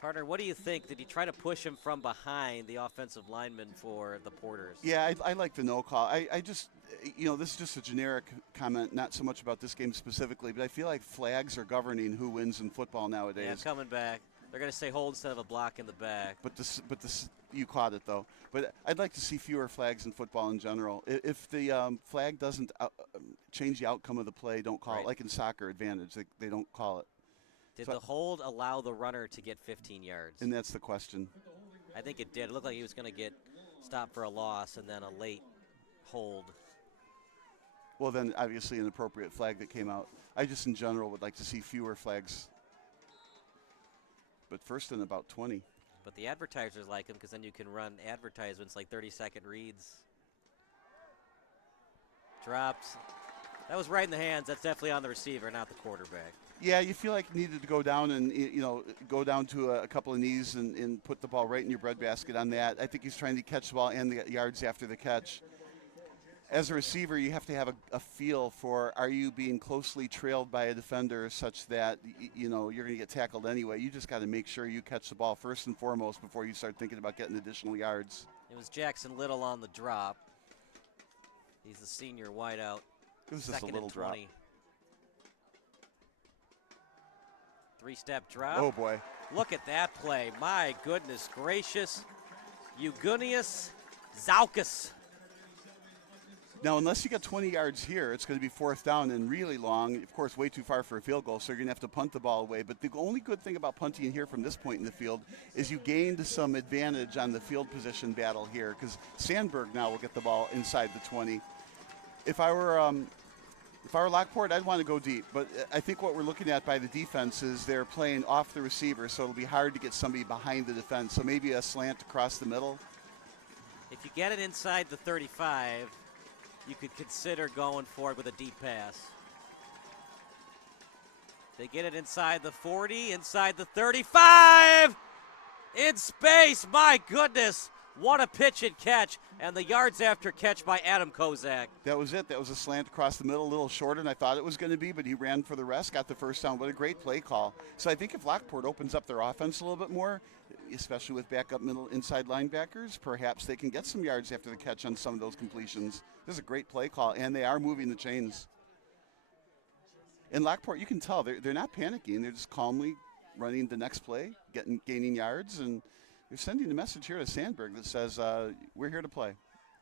Partner, what do you think? Did he try to push him from behind the offensive lineman for the Porters? Yeah, I like the no call. I just, this is just a generic comment, not so much about this game specifically, but I feel like flags are governing who wins in football nowadays. Yeah, coming back. They're going to say hold instead of a block in the back. But you caught it, though. But I'd like to see fewer flags in football in general. If the flag doesn't change the outcome of the play, don't call it. Like in soccer, advantage, they don't call it. Did the hold allow the runner to get 15 yards? And that's the question. I think it did. It looked like he was going to get stopped for a loss and then a late hold. Well, then obviously an appropriate flag that came out. I just in general would like to see fewer flags. But 1st and about 20. But the advertisers like him because then you can run advertisements like 30-second reads. Drops. That was right in the hands. That's definitely on the receiver, not the quarterback. Yeah, you feel like you needed to go down and, go down to a couple of knees and put the ball right in your breadbasket on that. I think he's trying to catch the ball and the yards after the catch. As a receiver, you have to have a feel for, are you being closely trailed by a defender such that, you're going to get tackled anyway. You just got to make sure you catch the ball first and foremost before you start thinking about getting additional yards. It was Jackson Little on the drop. He's the senior wideout. It was just a little drop. 3-step drop. Oh, boy. Look at that play. My goodness gracious. Eugenius Zaukas. Now, unless you get 20 yards here, it's going to be 4th down and really long. Of course, way too far for a field goal, so you're going to have to punt the ball away. But the only good thing about punting here from this point in the field is you gained some advantage on the field position battle here, because Sandburg now will get the ball inside the 20. If I were Lockport, I'd want to go deep. But I think what we're looking at by the defense is they're playing off the receiver, so it'll be hard to get somebody behind the defense. So maybe a slant across the middle. If you get it inside the 35, you could consider going for it with a deep pass. They get it inside the 40, inside the 35! In space, my goodness! What a pitch and catch, and the yards after catch by Adam Kozak. That was it. That was a slant across the middle, a little shorter than I thought it was going to be, but he ran for the rest, got the first down. What a great play call. So I think if Lockport opens up their offense a little bit more, especially with backup middle inside linebackers, perhaps they can get some yards after the catch on some of those completions. This is a great play call, and they are moving the chains. In Lockport, you can tell they're not panicking. They're just calmly running the next play, gaining yards, and they're sending a message here to Sandburg that says, we're here to play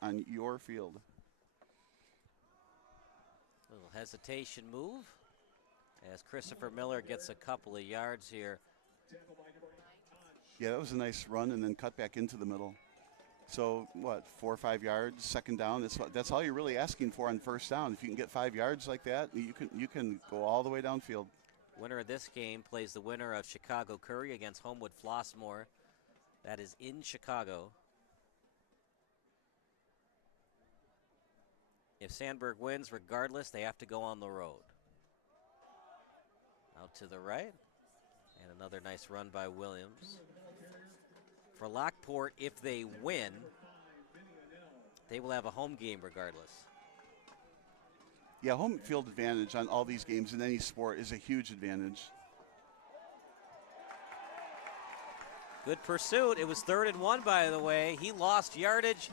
on your field. Little hesitation move as Christopher Miller gets a couple of yards here. Yeah, that was a nice run and then cut back into the middle. So, 4 or 5 yards, 2nd down. That's all you're really asking for on 1st down. If you can get 5 yards like that, you can go all the way downfield. Winner of this game plays the winner of Chicago Curry against Homewood Flossmoor. That is in Chicago. If Sandburg wins, regardless, they have to go on the road. Out to the right. And another nice run by Williams. For Lockport, if they win, they will have a home game regardless. Yeah, home field advantage on all these games in any sport is a huge advantage. Good pursuit. It was 3rd and 1, by the way. He lost yardage.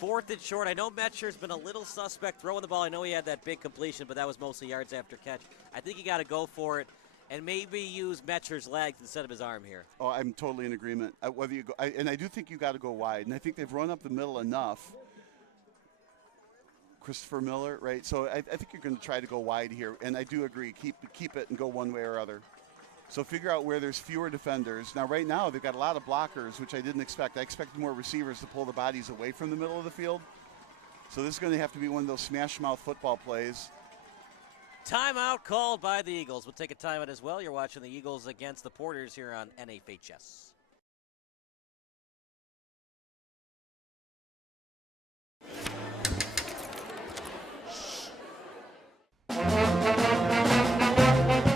4th and short. I know Metcher's been a little suspect throwing the ball. I know he had that big completion, but that was mostly yards after catch. I think you got to go for it and maybe use Metcher's legs instead of his arm here. Oh, I'm totally in agreement. Whether you go, and I do think you got to go wide, and I think they've run up the middle enough. Christopher Miller, right? So I think you're going to try to go wide here, and I do agree. Keep it and go one way or other. So figure out where there's fewer defenders. Now, right now, they've got a lot of blockers, which I didn't expect. I expected more receivers to pull the bodies away from the middle of the field. So this is going to have to be one of those smash mouth football plays. Timeout called by the Eagles. We'll take a timeout as well. You're watching the Eagles against the Porters here on NFHS.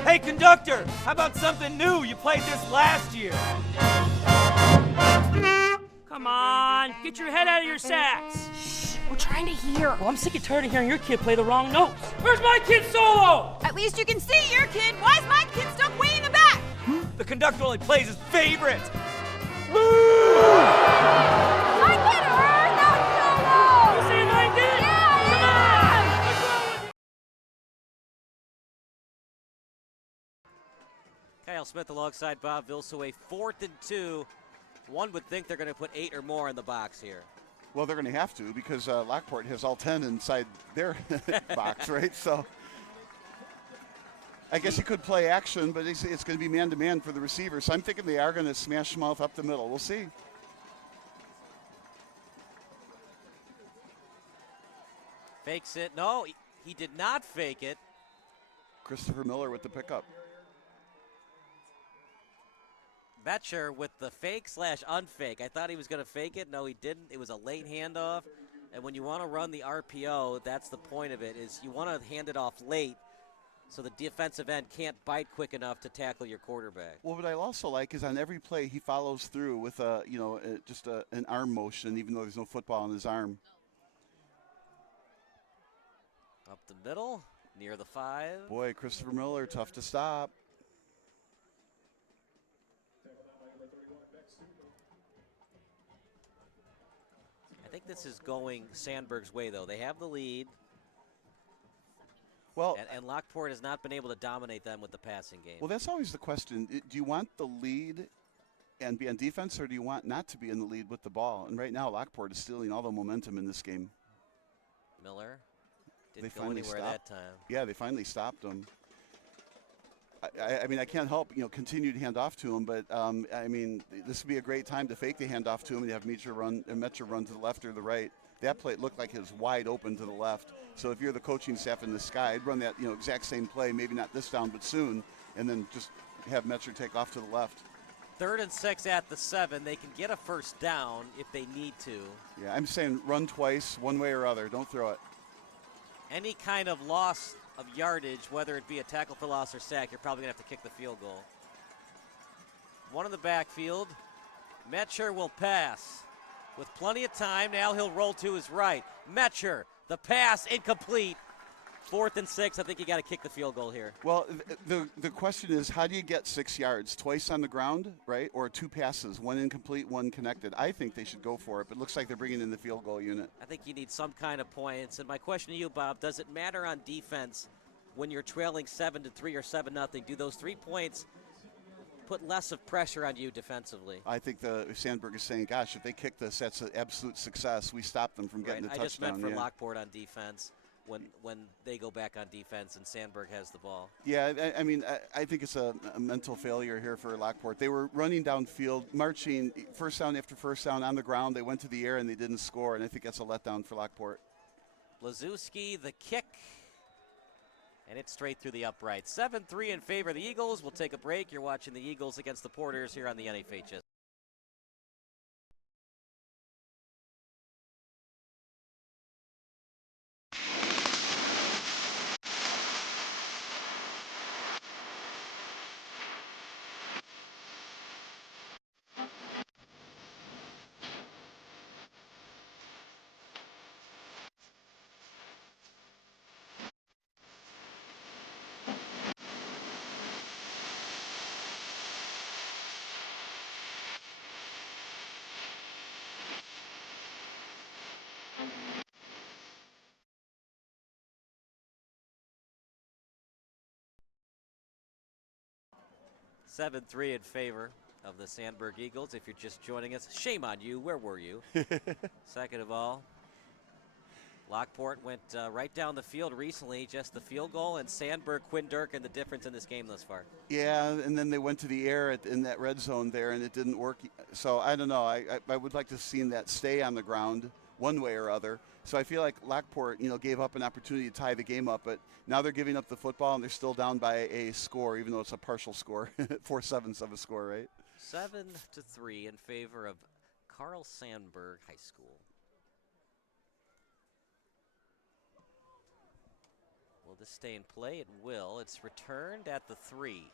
Hey, conductor, how about something new? You played this last year. Come on, get your head out of your sacks. We're trying to hear. Well, I'm sick and tired of hearing your kid play the wrong notes. Where's my kid solo? At least you can see your kid. Why is my kid stuck way in the back? The conductor only plays his favorite. My kid earned that solo! You see my kid? Yeah! Come on! What's wrong with you? Kyle Smith alongside Bob Vilsaway, 4th and 2. One would think they're going to put 8 or more in the box here. Well, they're going to have to because Lockport has all 10 inside their box, right? So I guess you could play action, but it's going to be man-to-man for the receiver. So I'm thinking they are going to smash mouth up the middle. We'll see. Fakes it. No, he did not fake it. Christopher Miller with the pickup. Betcher with the fake/unfake. I thought he was going to fake it. No, he didn't. It was a late handoff. And when you want to run the RPO, that's the point of it, is you want to hand it off late so the defensive end can't bite quick enough to tackle your quarterback. Well, what I also like is on every play he follows through with an arm motion, even though there's no football on his arm. Up the middle, near the 5. Boy, Christopher Miller, tough to stop. I think this is going Sandburg's way, though. They have the lead. Well, and Lockport has not been able to dominate them with the passing game. Well, that's always the question. Do you want the lead and be on defense, or do you want not to be in the lead with the ball? And right now, Lockport is stealing all the momentum in this game. Miller didn't go anywhere that time. Yeah, they finally stopped him. I mean, I can't help, continue to hand off to him, but, I mean, this would be a great time to fake the handoff to him and have Metcher run to the left or the right. That play looked like it was wide open to the left. So if you're the coaching staff in the sky, I'd run that, exact same play, maybe not this down, but soon, and then just have Metcher take off to the left. 3rd and 6 at the 7. They can get a first down if they need to. Yeah, I'm saying run twice, one way or other. Don't throw it. Any kind of loss of yardage, whether it be a tackle for loss or sack, you're probably going to have to kick the field goal. One in the backfield. Metcher will pass. With plenty of time, now he'll roll to his right. Metcher, the pass incomplete. 4th and 6, I think you got to kick the field goal here. Well, the question is, how do you get 6 yards? Twice on the ground, right? Or 2 passes, one incomplete, one connected. I think they should go for it, but it looks like they're bringing in the field goal unit. I think you need some kind of points. And my question to you, Bob, does it matter on defense when you're trailing 7-3 or 7-0? Do those 3 points put less of pressure on you defensively? I think the Sandburg is saying, gosh, if they kick this, that's an absolute success. We stop them from getting the touchdown. I just meant for Lockport on defense. When they go back on defense and Sandburg has the ball. Yeah, I mean, I think it's a mental failure here for Lockport. They were running downfield, marching first down after first down on the ground. They went to the air and they didn't score, and I think that's a letdown for Lockport. Blazewski, the kick, and it's straight through the upright. 7-3 in favor of the Eagles. We'll take a break. You're watching the Eagles against the Porters here on the NFHS. Seven 3 in favor of the Sandburg Eagles. If you're just joining us, shame on you. Where were you? Second of all, Lockport went right down the field recently, just the field goal, and Sandburg, Quinn Durkin, the difference in this game thus far. Yeah, and then they went to the air in that red zone there, and it didn't work. So I don't know. I would like to have seen that stay on the ground one way or other. So I feel like Lockport, gave up an opportunity to tie the game up, but now they're giving up the football and they're still down by a score, even though it's a partial score, 4/7 of a score, right? 7-3 in favor of Carl Sandburg High School. Will this stay in play? It will. It's returned at the 3.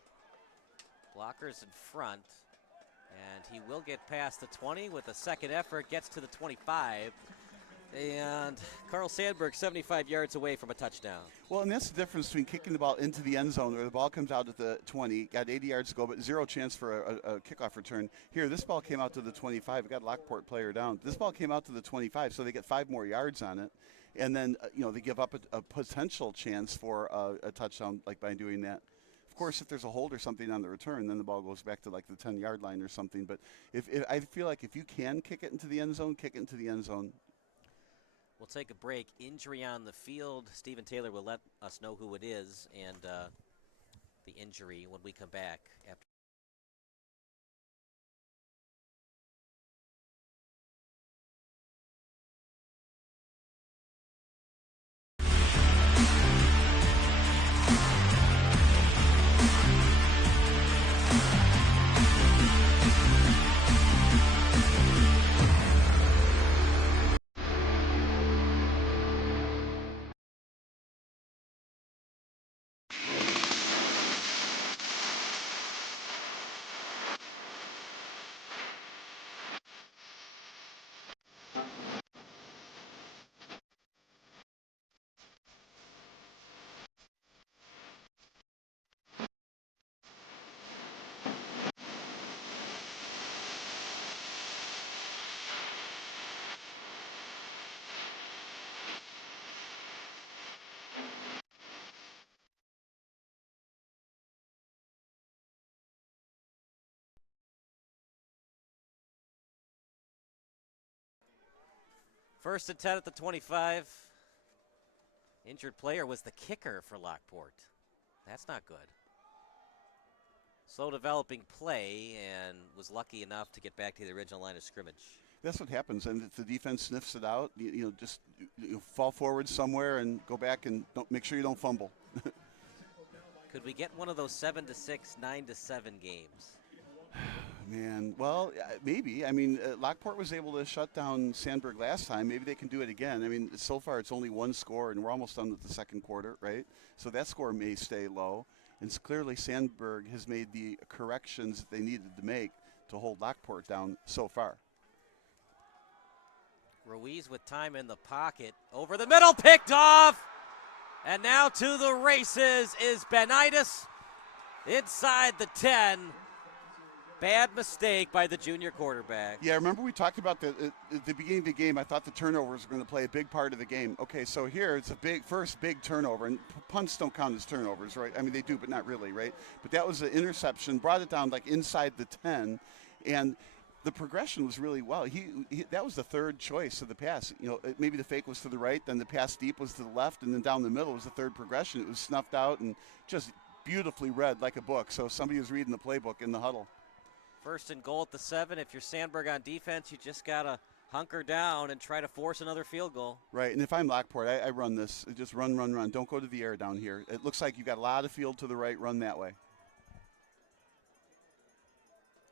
Blockers in front, and he will get past the 20 with a second effort, gets to the 25. And Carl Sandburg 75 yards away from a touchdown. Well, and that's the difference between kicking the ball into the end zone where the ball comes out at the 20, got 80 yards to go, but zero chance for a kickoff return. Here, this ball came out to the 25. We got a Lockport player down. This ball came out to the 25, so they get 5 more yards on it. And then, they give up a potential chance for a touchdown like by doing that. Of course, if there's a hold or something on the return, then the ball goes back to like the 10-yard line or something. But if I feel like if you can kick it into the end zone, kick it into the end zone. We'll take a break. Injury on the field. Stephen Taylor will let us know who it is and the injury when we come back after. First and 10 at the 25. Injured player was the kicker for Lockport. That's not good. Slow developing play and was lucky enough to get back to the original line of scrimmage. That's what happens, and if the defense sniffs it out, just fall forward somewhere and go back and make sure you don't fumble. Could we get one of those 7-6, 9-7 games? Man, well, maybe. I mean, Lockport was able to shut down Sandburg last time. Maybe they can do it again. I mean, so far it's only one score, and we're almost done with the second quarter, right? So that score may stay low. And clearly Sandburg has made the corrections that they needed to make to hold Lockport down so far. Ruiz with time in the pocket. Over the middle, picked off. And now to the races is Benitis inside the 10. Bad mistake by the junior quarterback. Yeah, remember we talked about at the beginning of the game, I thought the turnovers were going to play a big part of the game. Okay, so here it's a first big turnover, and punts don't count as turnovers, right? I mean, they do, but not really, right? But that was an interception, brought it down like inside the 10, and the progression was really well. That was the third choice of the pass. Maybe the fake was to the right, then the pass deep was to the left, and then down the middle was the third progression. It was snuffed out and just beautifully read like a book. So somebody was reading the playbook in the huddle. First and goal at the 7. If you're Sandburg on defense, you just got to hunker down and try to force another field goal. Right, and if I'm Lockport, I run this. Just run. Don't go to the air down here. It looks like you got a lot of field to the right. Run that way.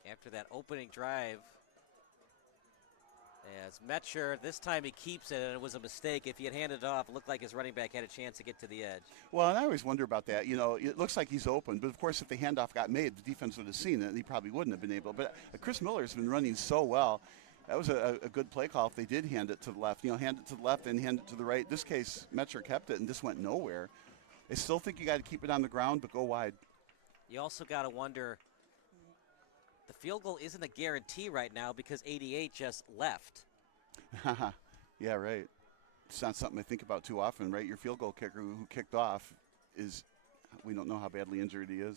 After that opening drive, as Metcher, this time he keeps it, and it was a mistake. If he had handed it off, it looked like his running back had a chance to get to the edge. Well, and I always wonder about that. It looks like he's open, but of course if the handoff got made, the defense would have seen it, and he probably wouldn't have been able. But Chris Miller's been running so well. That was a good play call if they did hand it to the left. Hand it to the left and hand it to the right. This case, Metcher kept it and just went nowhere. I still think you got to keep it on the ground, but go wide. You also got to wonder, the field goal isn't a guarantee right now because 88 just left. Yeah, right. It's not something I think about too often, right? Your field goal kicker who kicked off we don't know how badly injured he is.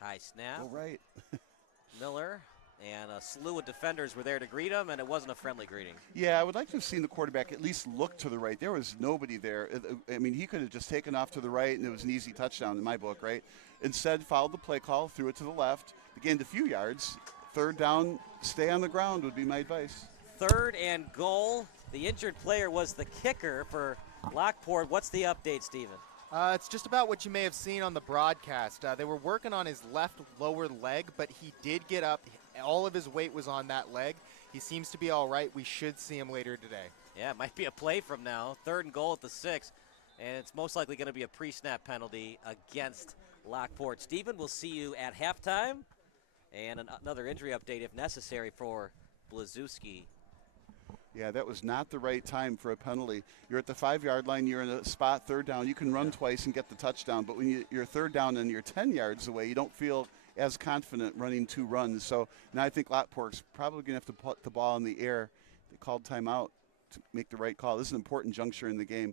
High snap. Oh, right. Miller and a slew of defenders were there to greet him, and it wasn't a friendly greeting. Yeah, I would like to have seen the quarterback at least look to the right. There was nobody there. I mean, he could have just taken off to the right, and it was an easy touchdown in my book, right? Instead, followed the play call, threw it to the left, gained a few yards. Third down, stay on the ground would be my advice. 3rd and goal The injured player was the kicker for Lockport. What's the update, Steven? It's just about what you may have seen on the broadcast. They were working on his left lower leg, but he did get up. All of his weight was on that leg. He seems to be all right. We should see him later today. Yeah, it might be a play from now. 3rd and goal at the 6, and it's most likely going to be a pre-snap penalty against Lockport. Steven, we'll see you at halftime, and another injury update if necessary for Blazewski. Yeah, that was not the right time for a penalty. You're at the 5-yard line. You're in a spot 3rd down. You can run twice and get the touchdown. But when you're 3rd down and you're 10 yards away, you don't feel as confident running 2 runs. So now I think Lockport's probably going to have to put the ball in the air. They called timeout to make the right call. This is an important juncture in the game.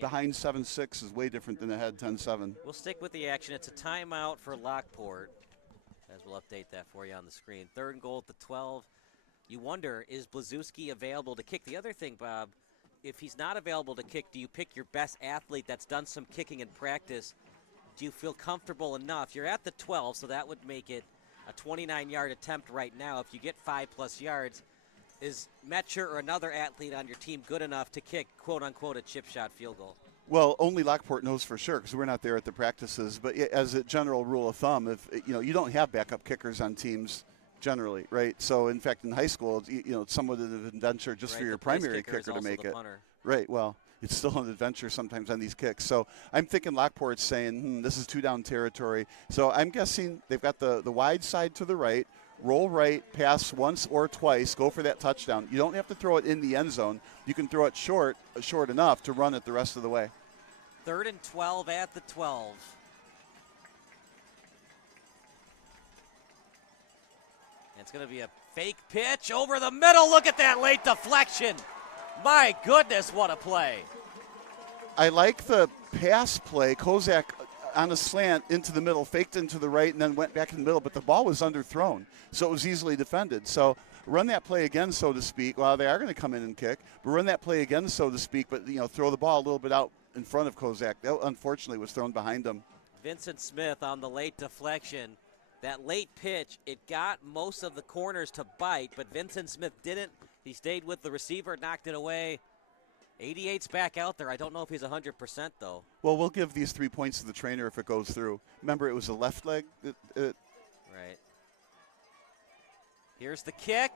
Behind 7-6 is way different than ahead 10-7. We'll stick with the action. It's a timeout for Lockport, as we'll update that for you on the screen. 3rd and goal at the 12. You wonder, is Blazewski available to kick? The other thing, Bob, if he's not available to kick, do you pick your best athlete that's done some kicking in practice? Do you feel comfortable enough? You're at the 12, so that would make it a 29-yard attempt right now. If you get 5+ yards, is Metcher or another athlete on your team good enough to kick, quote-unquote, a chip shot field goal? Well, only Lockport knows for sure because we're not there at the practices. But as a general rule of thumb, if you don't have backup kickers on teams generally, right? So, in fact, in high school, it's somewhat of an adventure just for your primary kicker to make it. Right. Well, it's still an adventure sometimes on these kicks. So I'm thinking Lockport's saying, this is 2-down territory. So I'm guessing they've got the wide side to the right, roll right, pass once or twice, go for that touchdown. You don't have to throw it in the end zone. You can throw it short enough to run it the rest of the way. 3rd and 12 at the 12. It's going to be a fake pitch over the middle. Look at that late deflection. My goodness, what a play. I like the pass play. Kozak on a slant into the middle, faked into the right, and then went back in the middle, but the ball was underthrown, so it was easily defended. So run that play again, so to speak. Well, they are going to come in and kick, but run that play again, so to speak, but throw the ball a little bit out in front of Kozak. That, unfortunately, was thrown behind him. Vincent Smith on the late deflection. That late pitch, it got most of the corners to bite, but Vincent Smith didn't. He stayed with the receiver, knocked it away. 88's back out there. I don't know if he's 100%, though. Well, we'll give these 3 points to the trainer if it goes through. Remember, it was a left leg. Right. Here's the kick.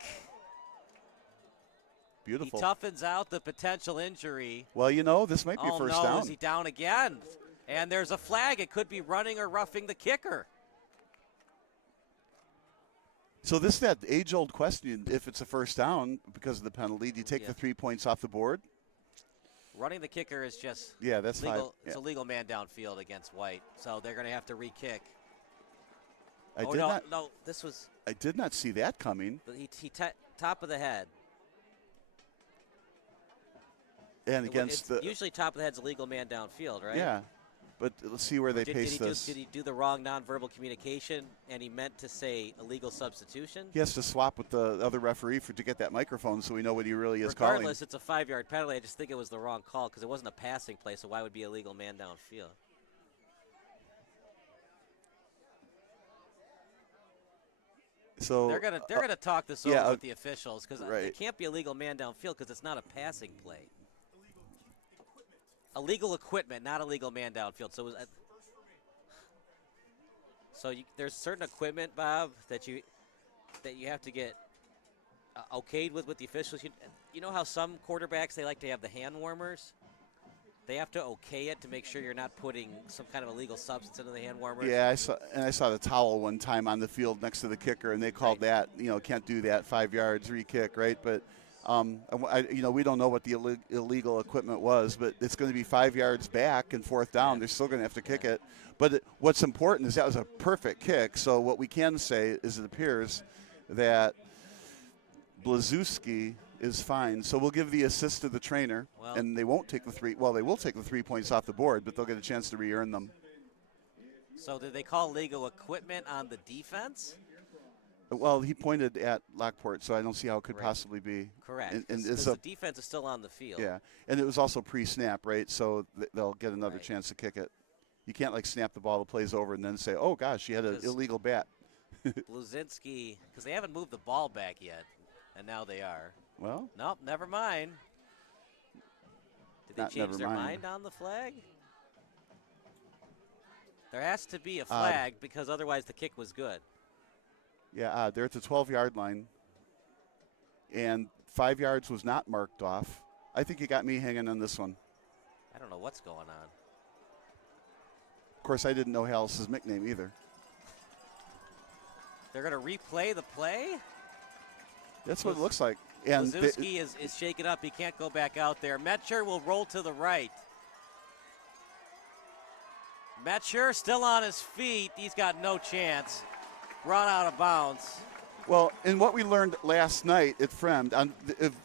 Beautiful. He toughens out the potential injury. Well, this might be a first down. Is he down again? And there's a flag. It could be running or roughing the kicker. So this is that age-old question, if it's a first down because of the penalty, do you take the 3 points off the board? Running the kicker is just that's legal. Yeah. It's a legal man downfield against White, so they're going to have to re-kick. This was... I did not see that coming. He top of the head. And against usually top of the head's a legal man downfield, right? Yeah. But let's see where they pace this. Did he do the wrong nonverbal communication, and he meant to say illegal substitution? He has to swap with the other referee to get that microphone so we know what he really is Regardless, it's a 5-yard penalty. I just think it was the wrong call because it wasn't a passing play, so why would it be a legal man downfield? So they're gonna talk this over with the officials because it can't be a legal man downfield because it's not a passing play. Illegal equipment, not a legal man downfield. So, there's certain equipment, Bob, that you have to get okayed with the officials. You know how some quarterbacks, they like to have the hand warmers? They have to okay it to make sure you're not putting some kind of illegal substance into the hand warmers. Yeah, I saw the towel one time on the field next to the kicker, and they called that, can't do that, 5 yards, re-kick, right? But we don't know what the illegal equipment was, but it's going to be 5 yards back and 4th down. They're still going to have to kick it. But what's important is that was a perfect kick. So what we can say is it appears that Blazewski is fine. So we'll give the assist to the trainer, and they won't take the 3. Well, they will take the 3 points off the board, but they'll get a chance to re-earn them. So did they call legal equipment on the defense? Well, he pointed at Lockport, so I don't see how it could possibly be. Correct. And the defense is still on the field. Yeah, and it was also pre-snap, right? So they'll get another chance to kick it. You can't, snap the ball, the play's over, and then say, oh, gosh, you had an illegal bat. Bluzynski, because they haven't moved the ball back yet, and now they are. Well. Nope, never mind. Did they change their mind on the flag? There has to be a flag because otherwise the kick was good. Yeah, they're at the 12-yard line. And 5 yards was not marked off. I think you got me hanging on this one. I don't know what's going on. Of course, I didn't know Hallis's nickname either. They're going to replay the play? That's what it looks like. And Lazowski is shaken up. He can't go back out there. Metcher will roll to the right. Metcher still on his feet. He's got no chance. Run out of bounds. Well, and what we learned last night at Fremd, on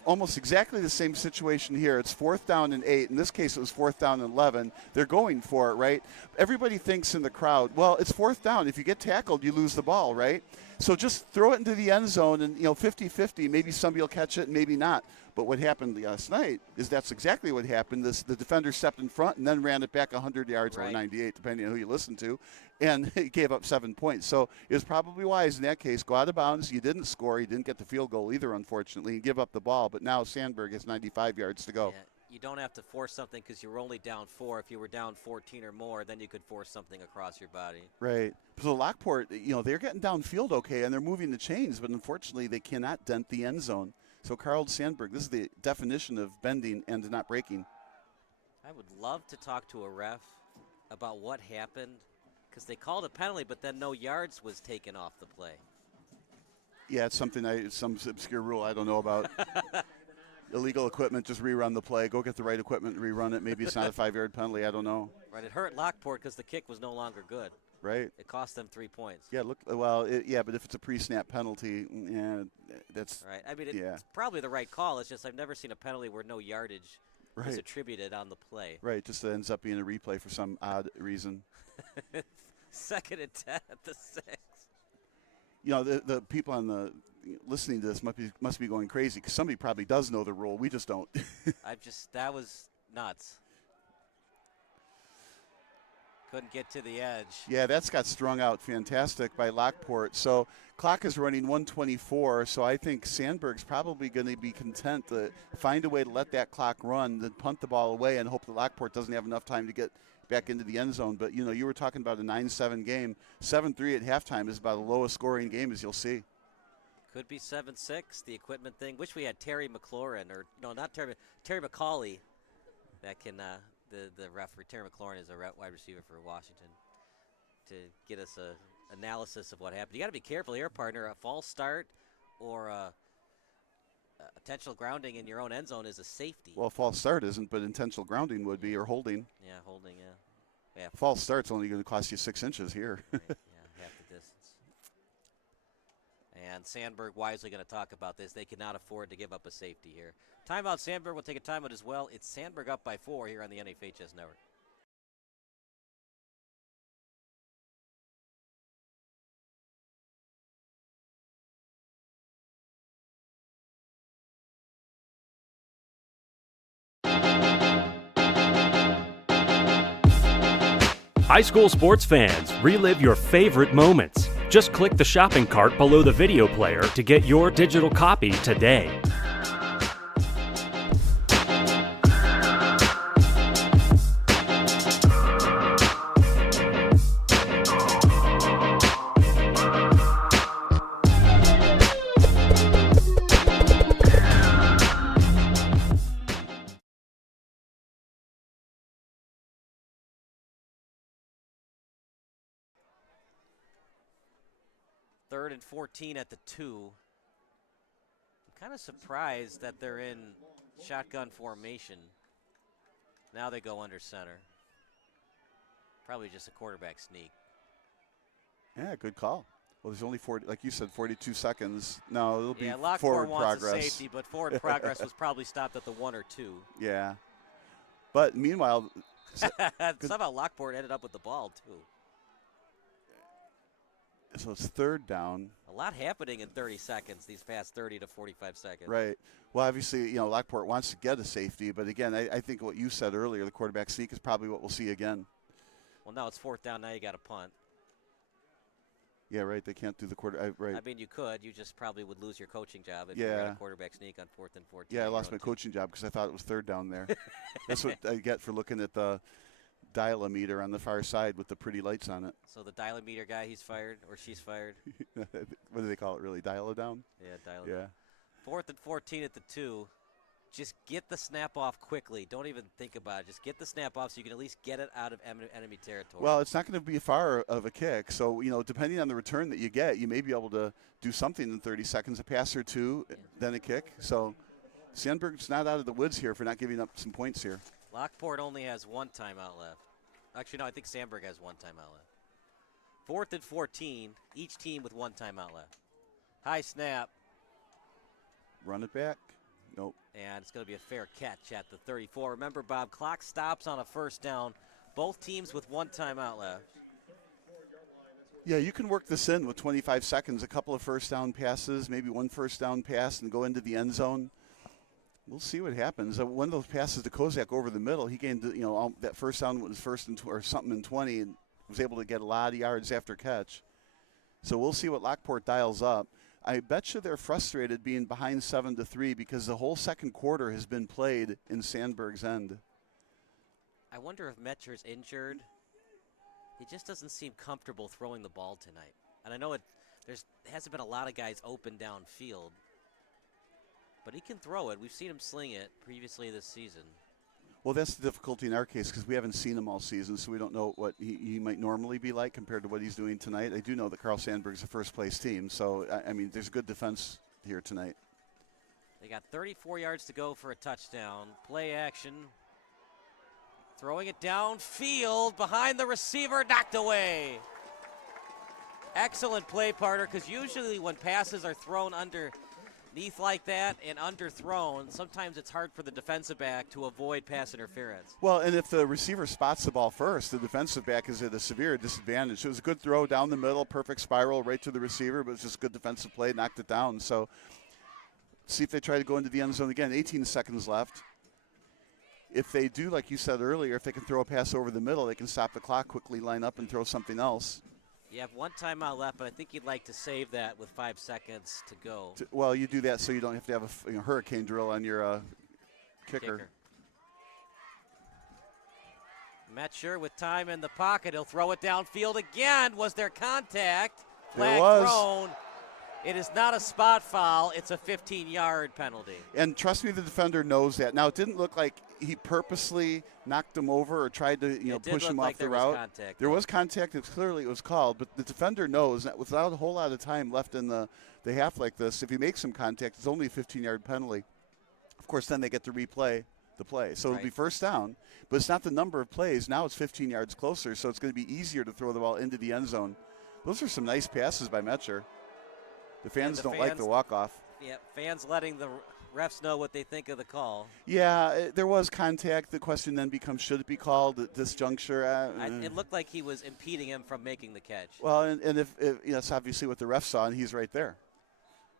almost exactly the same situation here. It's 4th down and 8. In this case, it was 4th down and 11. They're going for it, right? Everybody thinks in the crowd, well, it's 4th down. If you get tackled, you lose the ball, right? So just throw it into the end zone and, 50-50. Maybe somebody will catch it and maybe not. But what happened last night is that's exactly what happened. The defender stepped in front and then ran it back 100 yards or 98, depending on who you listen to, and he gave up 7 points. So it was probably wise in that case. Go out of bounds. You didn't score. You didn't get the field goal either, unfortunately, and give up the ball. But now Sandburg has 95 yards to go. Yeah, you don't have to force something because you were only down 4. If you were down 14 or more, then you could force something across your body. Right. So Lockport, they're getting downfield okay, and they're moving the chains, but unfortunately they cannot dent the end zone. So Carl Sandburg, this is the definition of bending and not breaking. I would love to talk to a ref about what happened because they called a penalty, but then no yards was taken off the play. Yeah, it's something some obscure rule I don't know about. Illegal equipment, just rerun the play. Go get the right equipment and rerun it. Maybe it's not a 5-yard penalty. I don't know. Right, it hurt Lockport because the kick was no longer good. Right. It cost them 3 points. Yeah, but if it's a pre-snap penalty, yeah, that's right. I mean, it's probably the right call. It's just I've never seen a penalty where no yardage is attributed on the play. Right, just ends up being a replay for some odd reason. 2nd and 10 at the 6. The people on the listening to this must be going crazy because somebody probably does know the rule. We just don't. That was nuts. Couldn't get to the edge. Yeah, that's got strung out fantastic by Lockport. So clock is running 1:24, so I think Sandburg's probably going to be content to find a way to let that clock run, then punt the ball away and hope that Lockport doesn't have enough time to get back into the end zone. But, you were talking about a 9-7 game. 7-3 at halftime is about the lowest scoring game as you'll see. Could be 7-6, the equipment thing. Wish we had Terry McLaurin, not Terry McCauley that can the referee. Terry McLaurin is a wide receiver for Washington to get us a analysis of what happened. You got to be careful here, partner. A false start or a intentional grounding in your own end zone is a safety. Well, false start isn't, but intentional grounding would be, or holding. Yeah, holding, yeah. False start's only going to cost you 6 inches here. Right, yeah, half the distance. And Sandburg wisely going to talk about this. They cannot afford to give up a safety here. Timeout, Sandburg will take a timeout as well. It's Sandburg up by 4 here on the NFHS Network. High school sports fans, relive your favorite moments. Just click the shopping cart below the video player to get your digital copy today. Third and 14 at the 2. I'm kind of surprised that they're in shotgun formation. Now they go under center. Probably just a quarterback sneak. Yeah, good call. Well, there's only 40, like you said, 42 seconds. No, it'll be Lockport forward wants progress. a safety, but forward progress was probably stopped at the 1 or 2. Yeah. But meanwhile, somehow Lockport ended up with the ball, too. So it's third down. A lot happening in 30 seconds, these past 30 to 45 seconds. Right. Well, obviously, Lockport wants to get a safety, but again, I think what you said earlier, the quarterback sneak is probably what we'll see again. Well, now it's 4th down. Now you got to punt. Yeah, right. They can't do the quarter. Right. I mean, you could. You just probably would lose your coaching job if Yeah. you got a quarterback sneak on 4th and 14. Yeah, I lost my coaching job because I thought it was third down there. That's what I get for looking at the dial-o-meter on the far side with the pretty lights on it. So the dial-o-meter guy, he's fired or she's fired. What do they call it, really? Dial-o-down? Yeah, dial-o-down. Yeah. 4th and 14 at the 2. Just get the snap off quickly. Don't even think about it. Just get the snap off so you can at least get it out of enemy territory. Well, it's not going to be far of a kick. So, depending on the return that you get, you may be able to do something in 30 seconds, a pass or two, then a kick. So Sandburg's not out of the woods here for not giving up some points here. Lockport only has 1 timeout left. Actually, no, I think Sandburg has 1 timeout left. 4th and 14, each team with 1 timeout left. High snap. Run it back. Nope. And it's going to be a fair catch at the 34. Remember, Bob, clock stops on a first down. Both teams with 1 timeout left. Yeah, you can work this in with 25 seconds, a couple of first down passes, maybe 1 first down pass, and go into the end zone. We'll see what happens. One of those passes to Kozak over the middle, he gained, that first down was first and or something in 20, and was able to get a lot of yards after catch. So we'll see what Lockport dials up. I bet you they're frustrated being behind 7-3 because the whole second quarter has been played in Sandburg's end. I wonder if Metcher's injured. He just doesn't seem comfortable throwing the ball tonight. And I know there hasn't been a lot of guys open downfield, but he can throw it. We've seen him sling it previously this season. Well, that's the difficulty in our case because we haven't seen him all season, so we don't know what he might normally be like compared to what he's doing tonight. I do know that Carl Sandburg's a first-place team, so, I mean, there's a good defense here tonight. They got 34 yards to go for a touchdown. Play action. Throwing it downfield behind the receiver, knocked away. Excellent play, partner, because usually when passes are thrown underneath like that and underthrown, sometimes it's hard for the defensive back to avoid pass interference. Well, and if the receiver spots the ball first, the defensive back is at a severe disadvantage. It was a good throw down the middle, perfect spiral right to the receiver, but it's just good defensive play, knocked it down. So see if they try to go into the end zone again. 18 seconds left. If they do, like you said earlier, if they can throw a pass over the middle, they can stop the clock, quickly line up and throw something else. You have 1 timeout left, but I think you'd like to save that with 5 seconds to go. Well, you do that so you don't have to have a hurricane drill on your kicker. Metcher with time in the pocket. He'll throw it downfield again. Was there contact? There was. Thrown. It is not a spot foul. It's a 15-yard penalty. And trust me, the defender knows that. Now, it didn't look like he purposely knocked him over or tried to push him off the route. There was contact. Clearly it was called. But the defender knows that without a whole lot of time left in the half like this, if he makes some contact, it's only a 15-yard penalty. Of course, then they get to replay the play. So it'll be first down. But it's not the number of plays. Now it's 15 yards closer, so it's going to be easier to throw the ball into the end zone. Those are some nice passes by Metcher. The fans don't like the walk-off. Yeah, fans letting the refs know what they think of the call. Yeah, there was contact. The question then becomes, should it be called at this juncture? It looked like he was impeding him from making the catch. Well, and if that's obviously what the ref saw, and he's right there.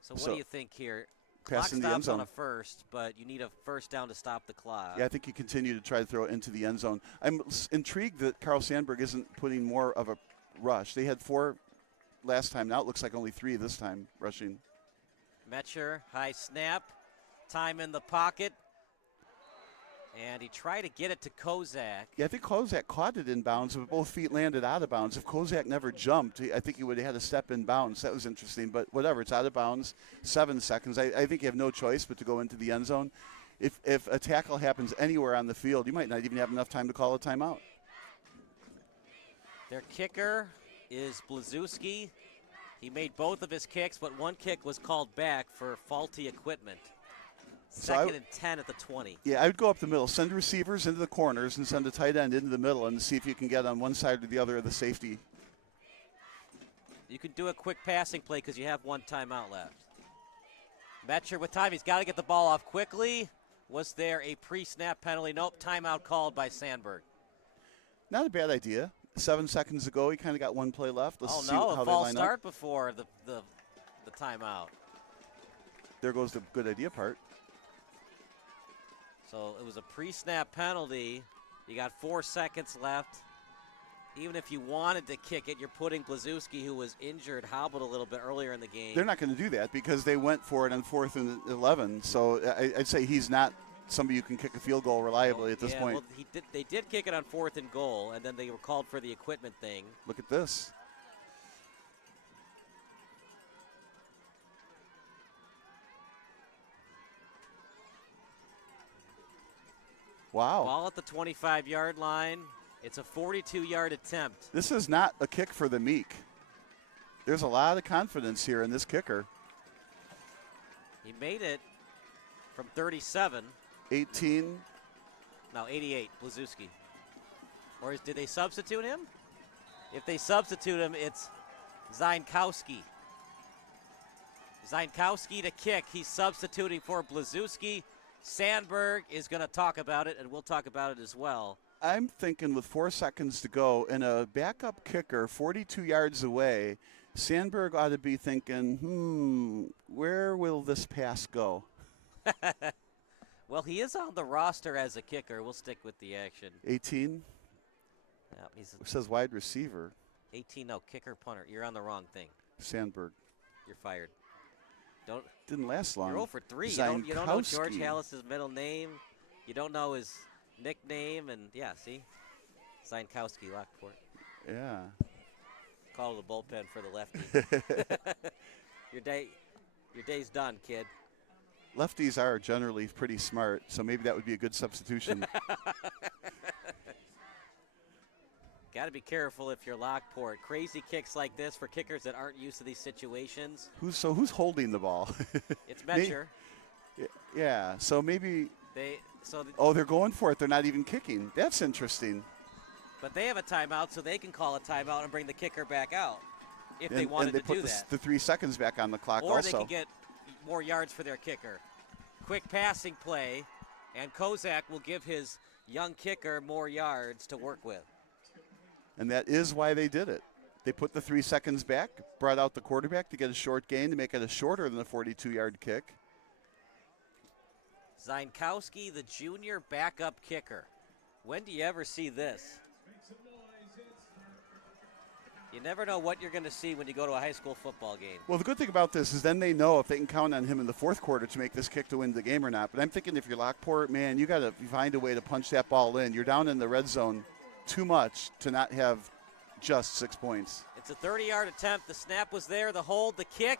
So what do you think here? Pass Clock in the end stops zone. on a first, but you need a first down to stop the clock. Yeah, I think you continue to try to throw it into the end zone. I'm intrigued that Carl Sandburg isn't putting more of a rush. They had 4 last time. Now it looks like only 3 this time rushing. Metcher, high snap, time in the pocket, and he tried to get it to Kozak. Yeah, I think Kozak caught it in bounds, but both feet landed out of bounds. If Kozak never jumped, I think he would have had a step in bounds. That was interesting, but whatever, it's out of bounds. 7 seconds. I think you have no choice but to go into the end zone. If a tackle happens anywhere on the field, you might not even have enough time to call a timeout. Their kicker is Blazewski. He made both of his kicks, but one kick was called back for faulty equipment. Second and 10 at the 20. Yeah, I would go up the middle. Send receivers into the corners and send a tight end into the middle and see if you can get on one side or the other of the safety. You can do a quick passing play because you have 1 timeout left. Metcher with time. He's got to get the ball off quickly. Was there a pre-snap penalty? Nope, timeout called by Sandburg. Not a bad idea. 7 seconds ago, he kind of got 1 play left. Let's see how a they false line start up. before the timeout. There goes the good idea part. So it was a pre-snap penalty. You got 4 seconds left. Even if you wanted to kick it, you're putting Blazewski, who was injured, hobbled a little bit earlier in the game. They're not going to do that because they went for it on 4th and 11. So I'd say he's not somebody you can kick a field goal reliably at this point. Well, they did kick it on 4th and goal, and then they were called for the equipment thing. Look at this. Wow. Ball at the 25-yard line. It's a 42-yard attempt. This is not a kick for the meek. There's a lot of confidence here in this kicker. He made it from 37. 18. No, 88, Blazewski. Or did they substitute him? If they substitute him, it's Zajnkowski. Zajnkowski to kick. He's substituting for Blazewski. Sandburg is going to talk about it, and we'll talk about it as well. I'm thinking with 4 seconds to go and a backup kicker 42 yards away, Sandburg ought to be thinking, where will this pass go? Well, he is on the roster as a kicker. We'll stick with the action. 18? Yeah, It says wide receiver. 18, no, kicker, punter. You're on the wrong thing. Sandburg. You're fired. Didn't last long. You're 0 for 3. You don't know George Hallis's middle name. You don't know his nickname. And, yeah, see? Zajnkowski, Lockport. Yeah. Call the bullpen for the lefty. Your day's done, kid. Lefties are generally pretty smart, so maybe that would be a good substitution. Got to be careful if you're Lockport. Crazy kicks like this for kickers that aren't used to these situations. Who's holding the ball? It's Metcher. Yeah, so maybe they're going for it. They're not even kicking. That's interesting. But they have a timeout, so they can call a timeout and bring the kicker back out if they wanted to do that. And they put the 3 seconds back on the clock or also. Or they can get more yards for their kicker. Quick passing play, and Kozak will give his young kicker more yards to work with. And that is why they did it. They put the 3 seconds back, brought out the quarterback to get a short gain to make it a shorter than a 42-yard kick. Zajnkowski, the junior backup kicker. When do you ever see this? You never know what you're going to see when you go to a high school football game. Well, the good thing about this is then they know if they can count on him in the 4th quarter to make this kick to win the game or not. But I'm thinking if you're Lockport, man, you got to find a way to punch that ball in. You're down in the red zone too much to not have just 6 points. It's a 30-yard attempt. The snap was there, the hold, the kick.